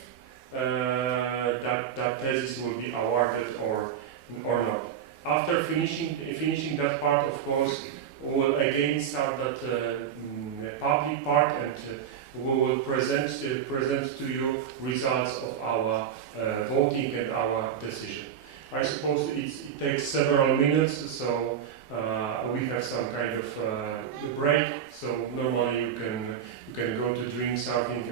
that thesis will be awarded or not. After finishing that part, of course, we will again start that public part, and we will present to you results of our voting and our decision. I suppose it takes several minutes, so we have some kind of break. So normally you can go to drink something,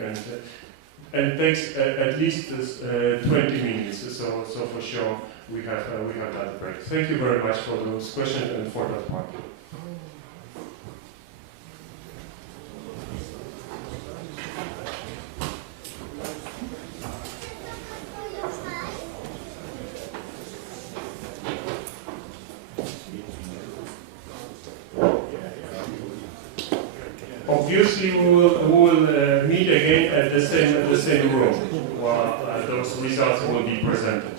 and takes at least 20 minutes. So for sure we have that break. Thank you very much for those questions and for that part. Obviously, we will meet again at the same room where those results will be presented.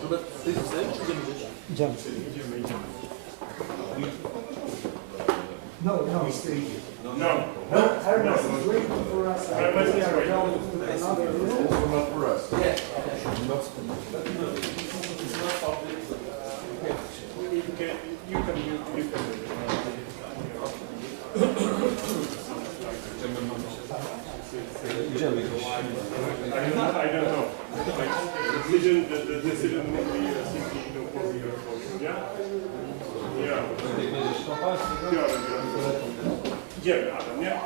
No, stay here. No. Hermes is waiting for us. Hermes is We are waiting. going to another room. Not for us. Yeah. You can. I don't know. The decision will be simply opposing your voting, yeah? Yeah. Adam, yeah?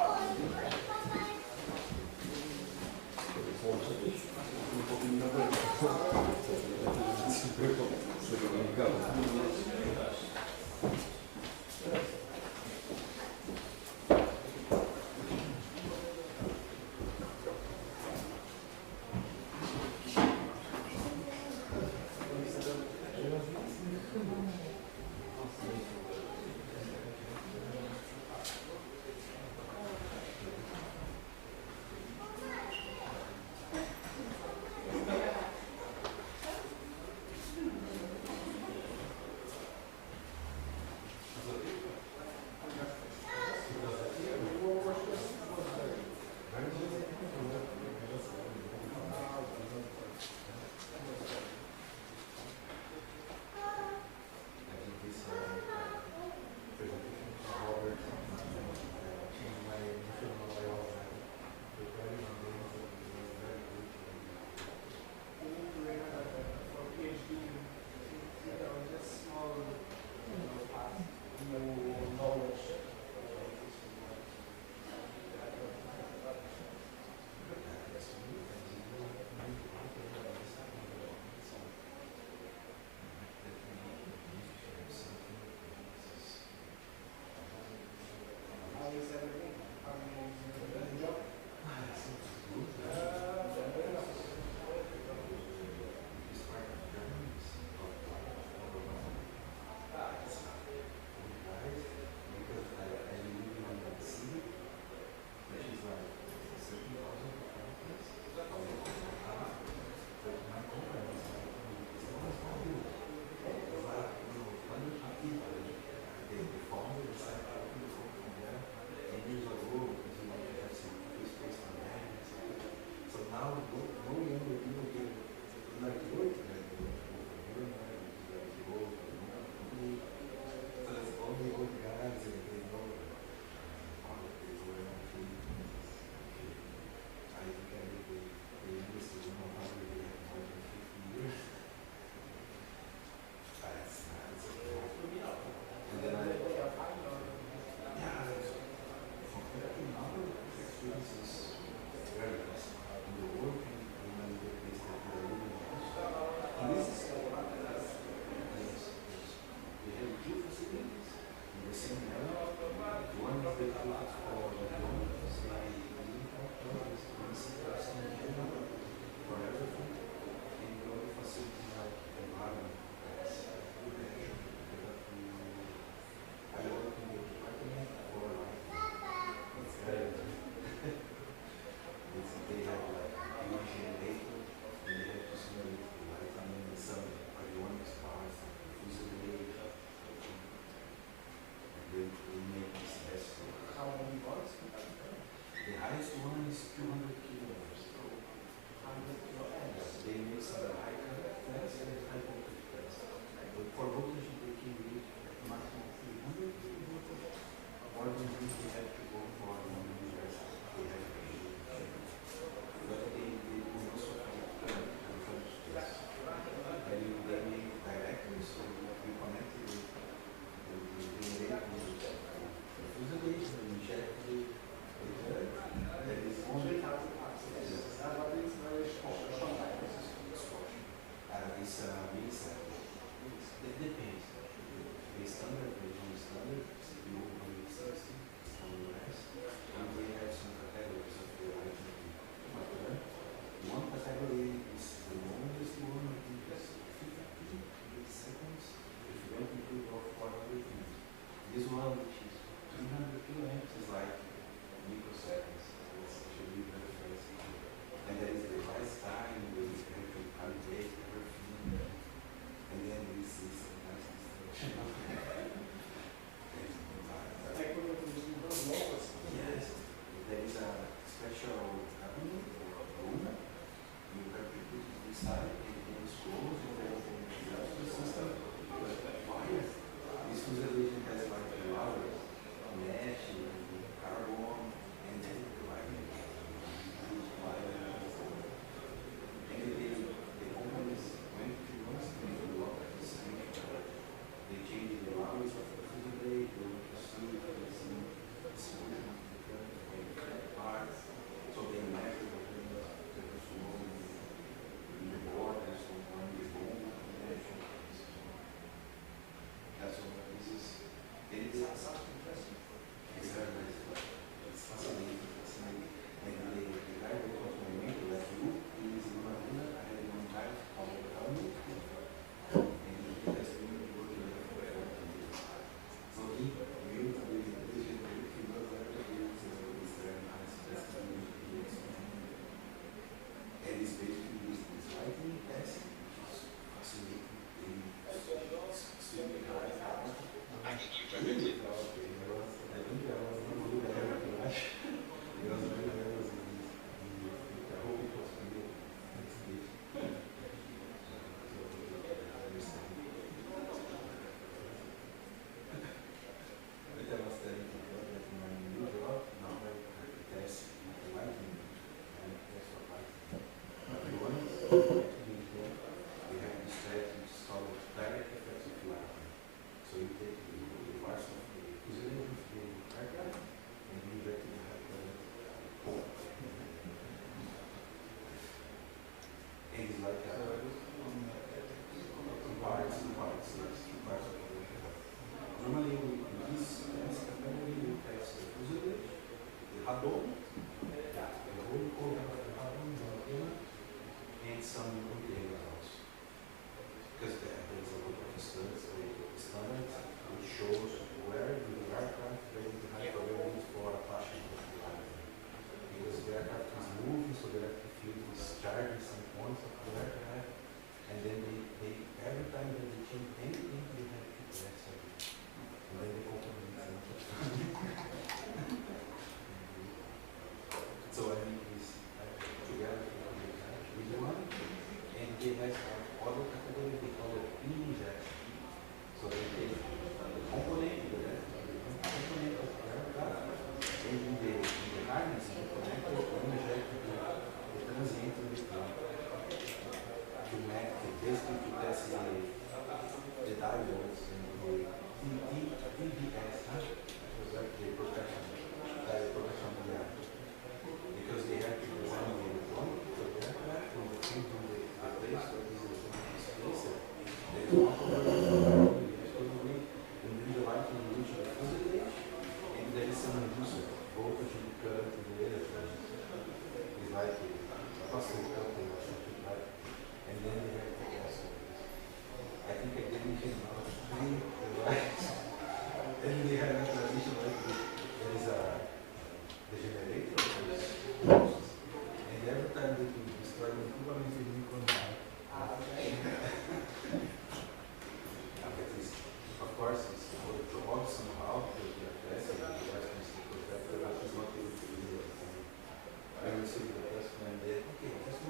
I received the test and then, okay, just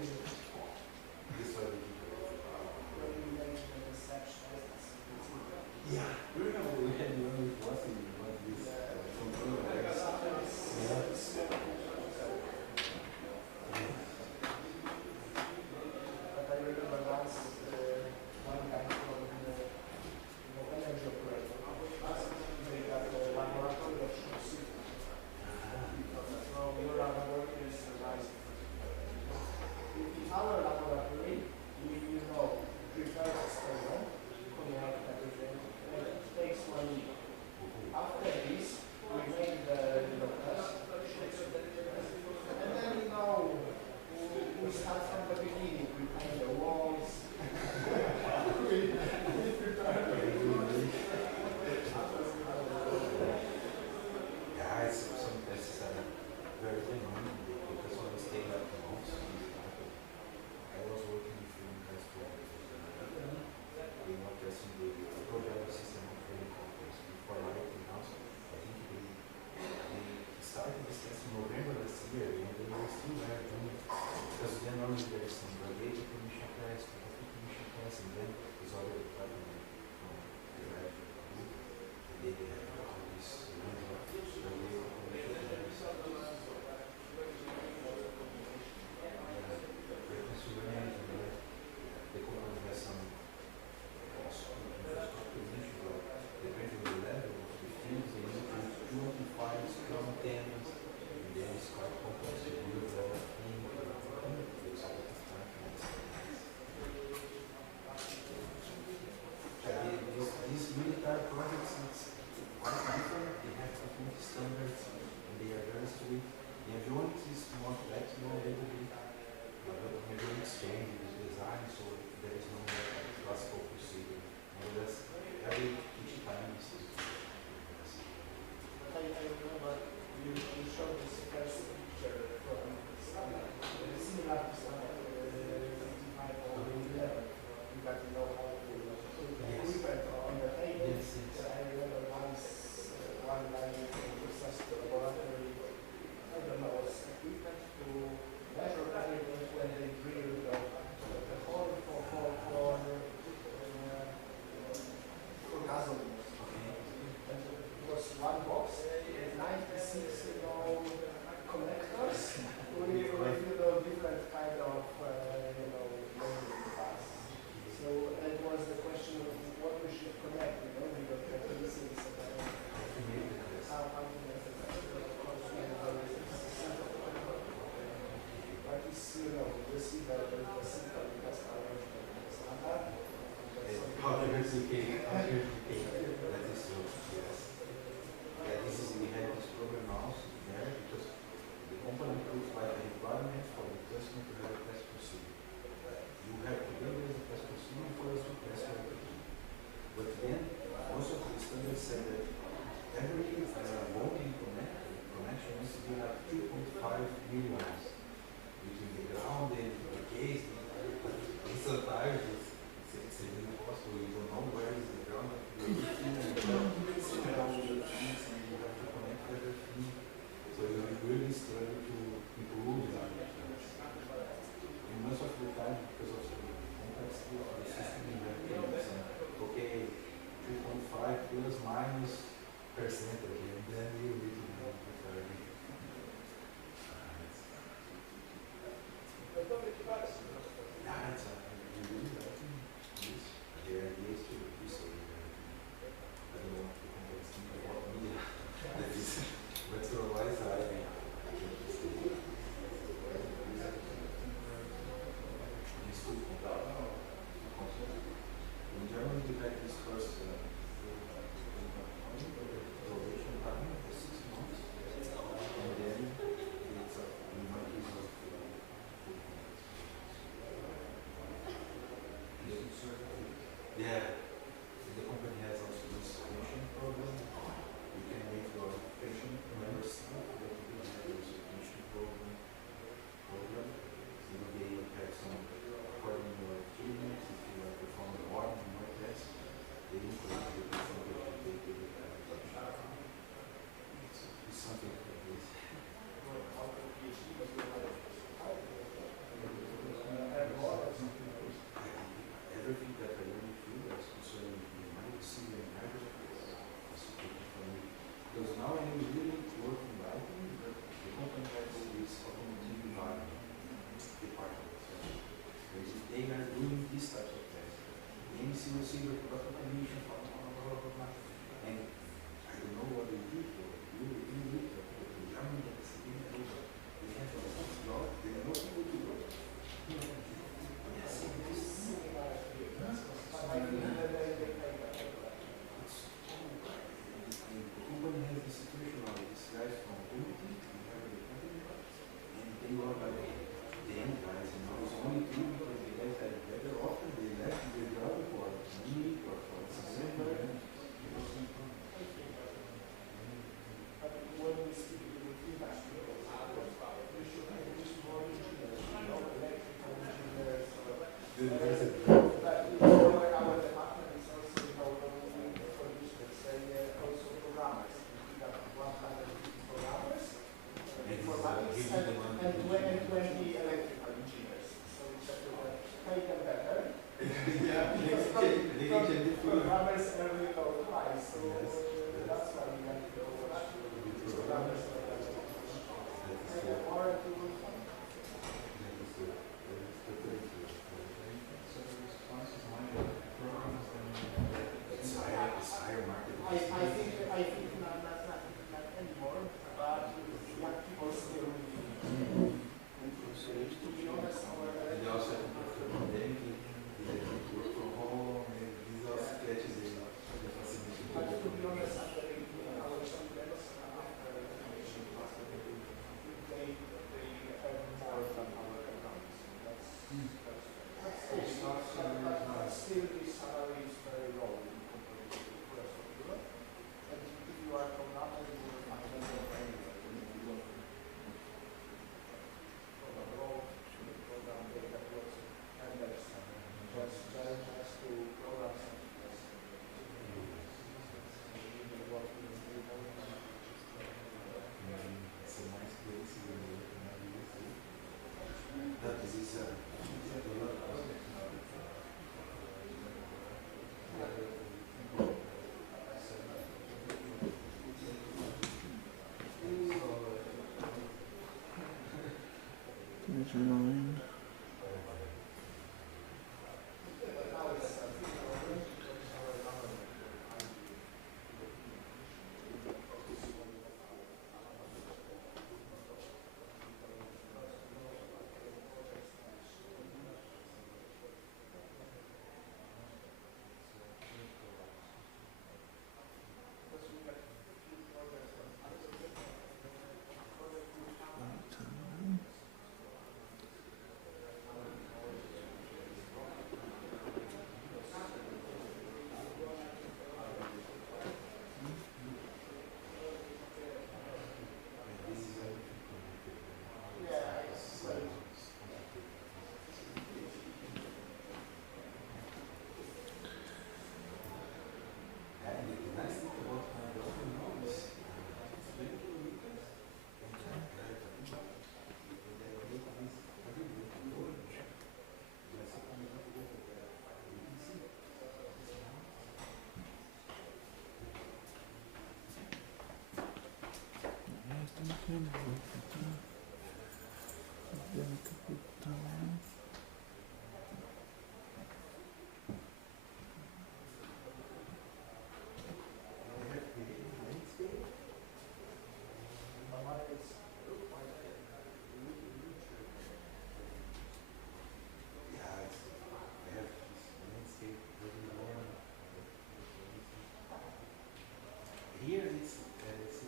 Here it's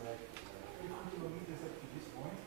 like 50 kilometers up to this point.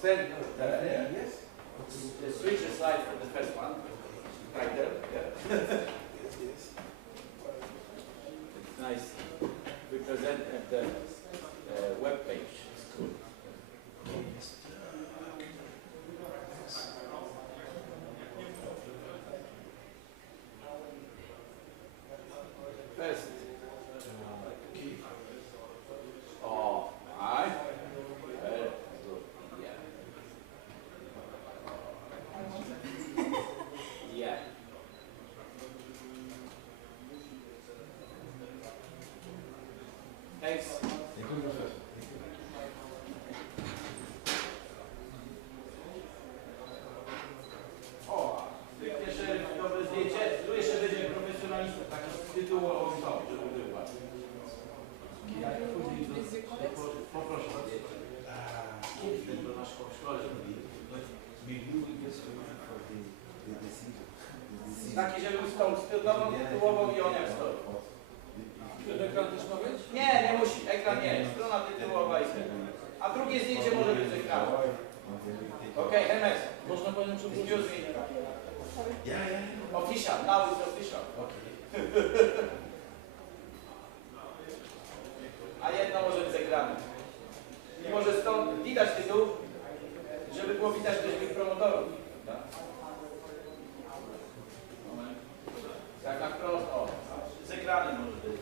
Stand there, yes. Switch the slide from the first one. Right there, yeah. It's nice. We present at the web page. It's cool. First. Oh, aye. Very good. Yeah. Yeah. Thanks. O, jeszcze dobre zdjęcie. Tu jeszcze będzie profesjonalista, tak z tytułu o żeby była. Poproszę zdjęcie. Kiedyś ten do naszego szkole. Takie, żeby stał tytułową i on jak stoi. Ekran też ma być? Nie, nie musi. Ekran nie. Strona tytułowa i ten. A drugie zdjęcie może być z ekranu. Okej, Hermes. Można panią przeprosić? Excuse me. Official. Now it's official. A jedno może być z ekranu. I może stąd widać tytuł, żeby było widać też tych promotorów. Tak na wprost, o. Z ekranem może być.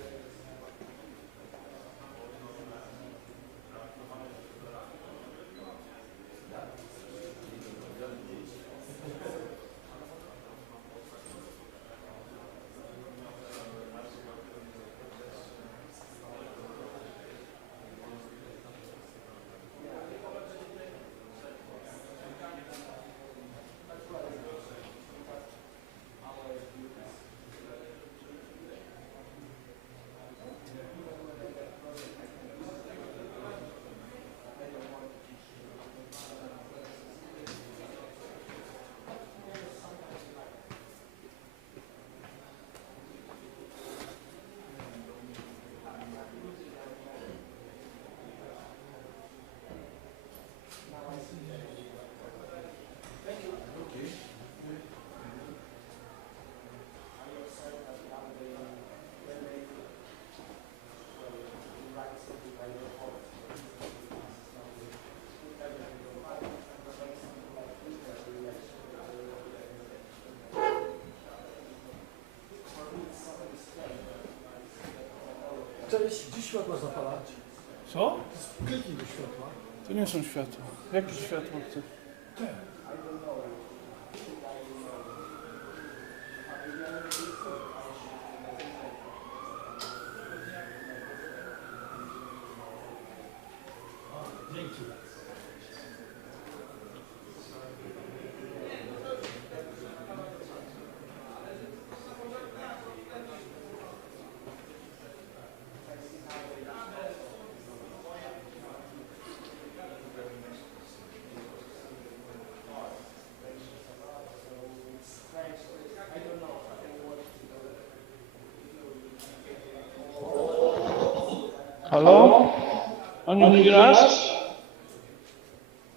Gdzie światła zapalać? Co? Kliknij do światła. To nie są światła. Jakie światło chcesz? Te. Dzięki. Halo? On you hear us?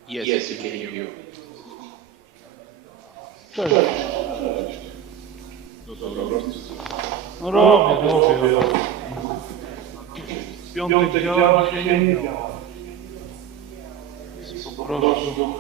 Yes, we can hear you. Cześć. No robię. Piątek działa, się nie działa. Po prostu.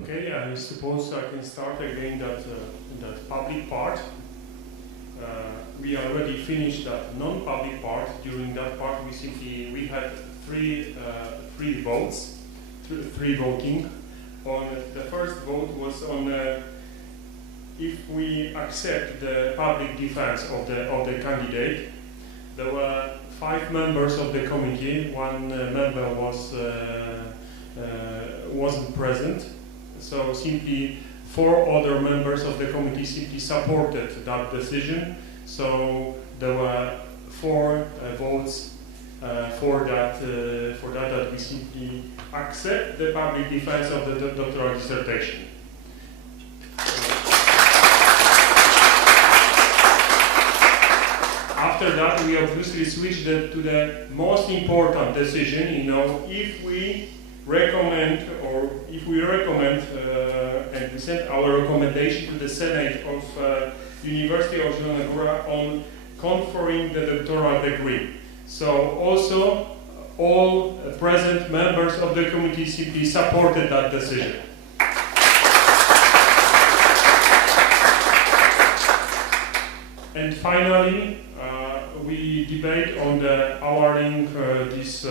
Okay, I suppose I can start again that public part. We already finished that non-public part. During that part, we had three votes, three voting. The first vote was on if we accept the public defense of the candidate. There were 5 members of the committee. One member wasn't present. So simply 4 other members of the committee simply supported that decision. So there were 4 votes for that we simply accept the public defense of the doctoral dissertation. After that, we obviously switched to the most important decision. If we recommend and we send our recommendation to the Senate of University of Zielonogóra on conferring the doctoral degree. So also all present members of the committee simply supported that decision. And finally, we debate on the awarding this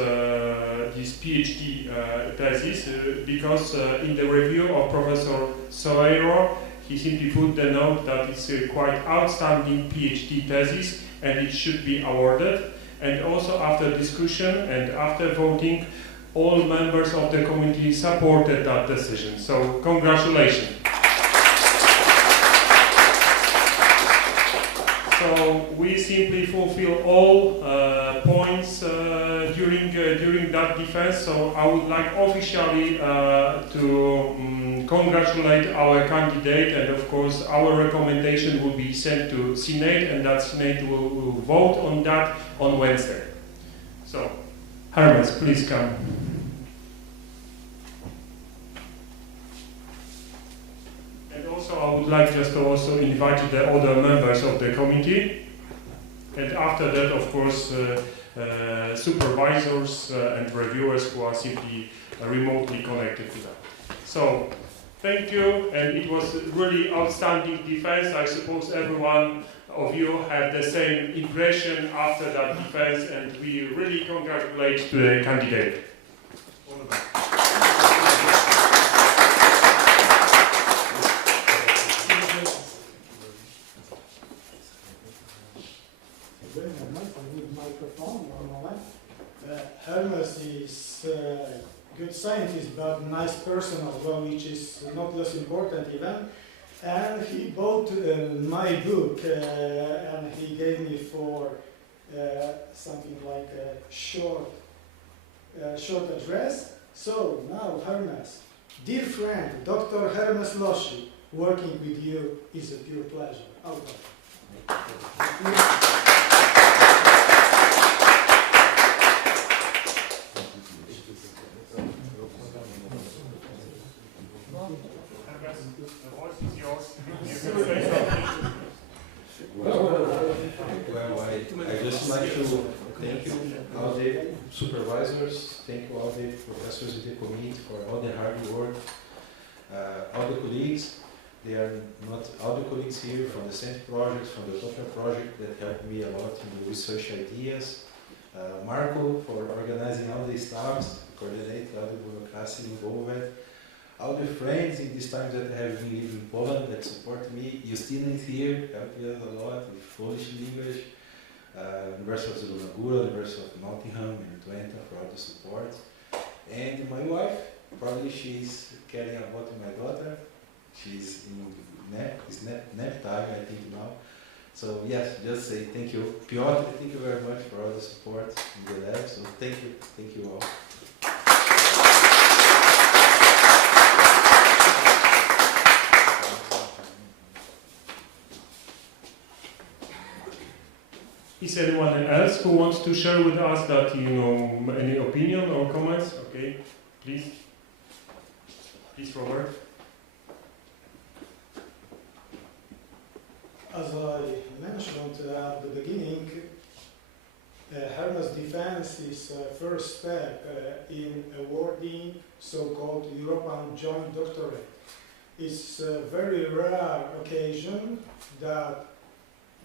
PhD thesis because in the review of Professor Soeiro, he simply put the note that it's a quite outstanding PhD thesis and it should be awarded. And also after discussion and after voting, all members of the committee supported that decision. So congratulations. So we simply fulfill all points during that defense. So I would like officially to congratulate our candidate, and of course our recommendation will be sent to Senate, and that Senate will vote on that on Wednesday. So, Hermes, please come. I would like just to also invite the other members of the committee, and after that, of course, supervisors and reviewers who are simply remotely connected to that. So, thank you, and it was really outstanding defense. I suppose everyone of you had the same impression after that defense, and we really congratulate the candidate. All the best. Hermes is a good scientist, but nice person as well, which is not less important even. And he bought my book and he gave me for something like a short address. So now, Hermes, dear friend, Dr. Hermes Loschi, working with you is a pure pleasure. Well, I just like to thank you all the supervisors, thank you all the professors in the committee for all the hard work, all the colleagues. They are not all the colleagues here from the Center projects, from the doctoral project that helped me a lot in the research ideas. Marco for organizing all the staffs, coordinate all the bureaucracy involved. All the friends in these times that have been living in Poland that support me. Justina is here, helping us a lot with Polish language. University of Zielonogórski, University of Nottingham and Twente for all the support. And my wife, probably she's caring about my daughter. She's in nap time, I think now. So yes, just say thank you. Piotr, thank you very much for all the support in the lab. So thank you all. Is anyone else who wants to share with us that, any opinion or comments? Okay, please. Please, Robert. As I mentioned at the beginning, Hermes Defense is first step in awarding so-called European Joint Doctorate. It's a very rare occasion that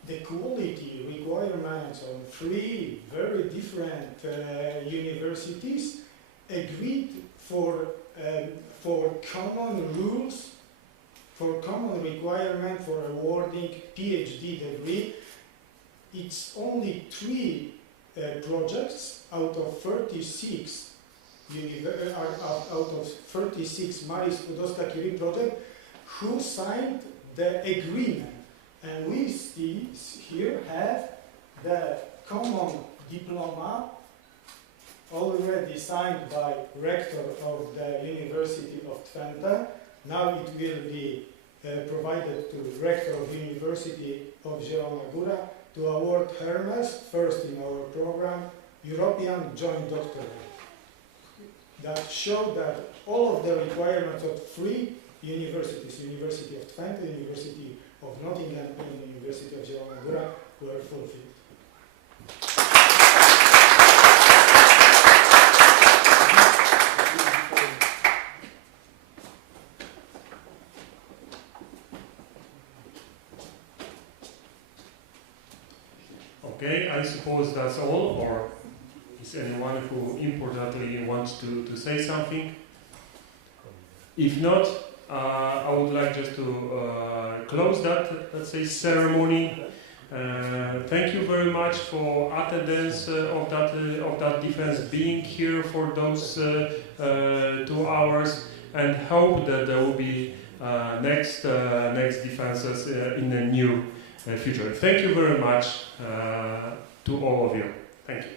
the quality requirements on three very different universities agreed for common rules, for common requirement for awarding PhD degree. It's only 3 projects out of 36 Marie Skłodowska-Curie project who signed the agreement. And we here have the common diploma already signed by rector of the University of Twente. Now it will be provided to rector of University of Zielonogóra to award Hermes, first in our program, European Joint Doctorate. That show that all of the requirements of 3 universities, University of Twente, University of Nottingham and University of Zielonogóra, were fulfilled. Okay, I suppose that's all, or is anyone who importantly wants to say something? If not, I would like just to close that, let's say, ceremony. Thank you very much for attendance of that defense, being here for those 2 hours, and hope that there will be next defenses in the near future. Thank you very much to all of you. Thank you.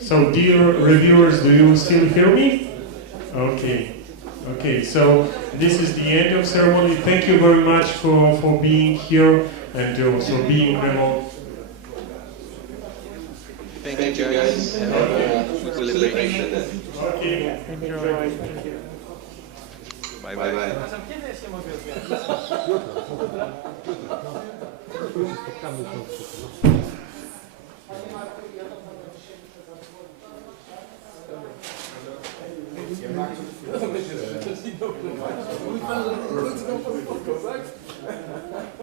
So, dear reviewers, do you still hear me? Okay. Okay, so this is the end of ceremony. Thank you very much for being here and also being remote. Thank you guys. Have a good celebration. Okay. Enjoy. Bye bye. Kiedy ja się mogę odwiązać?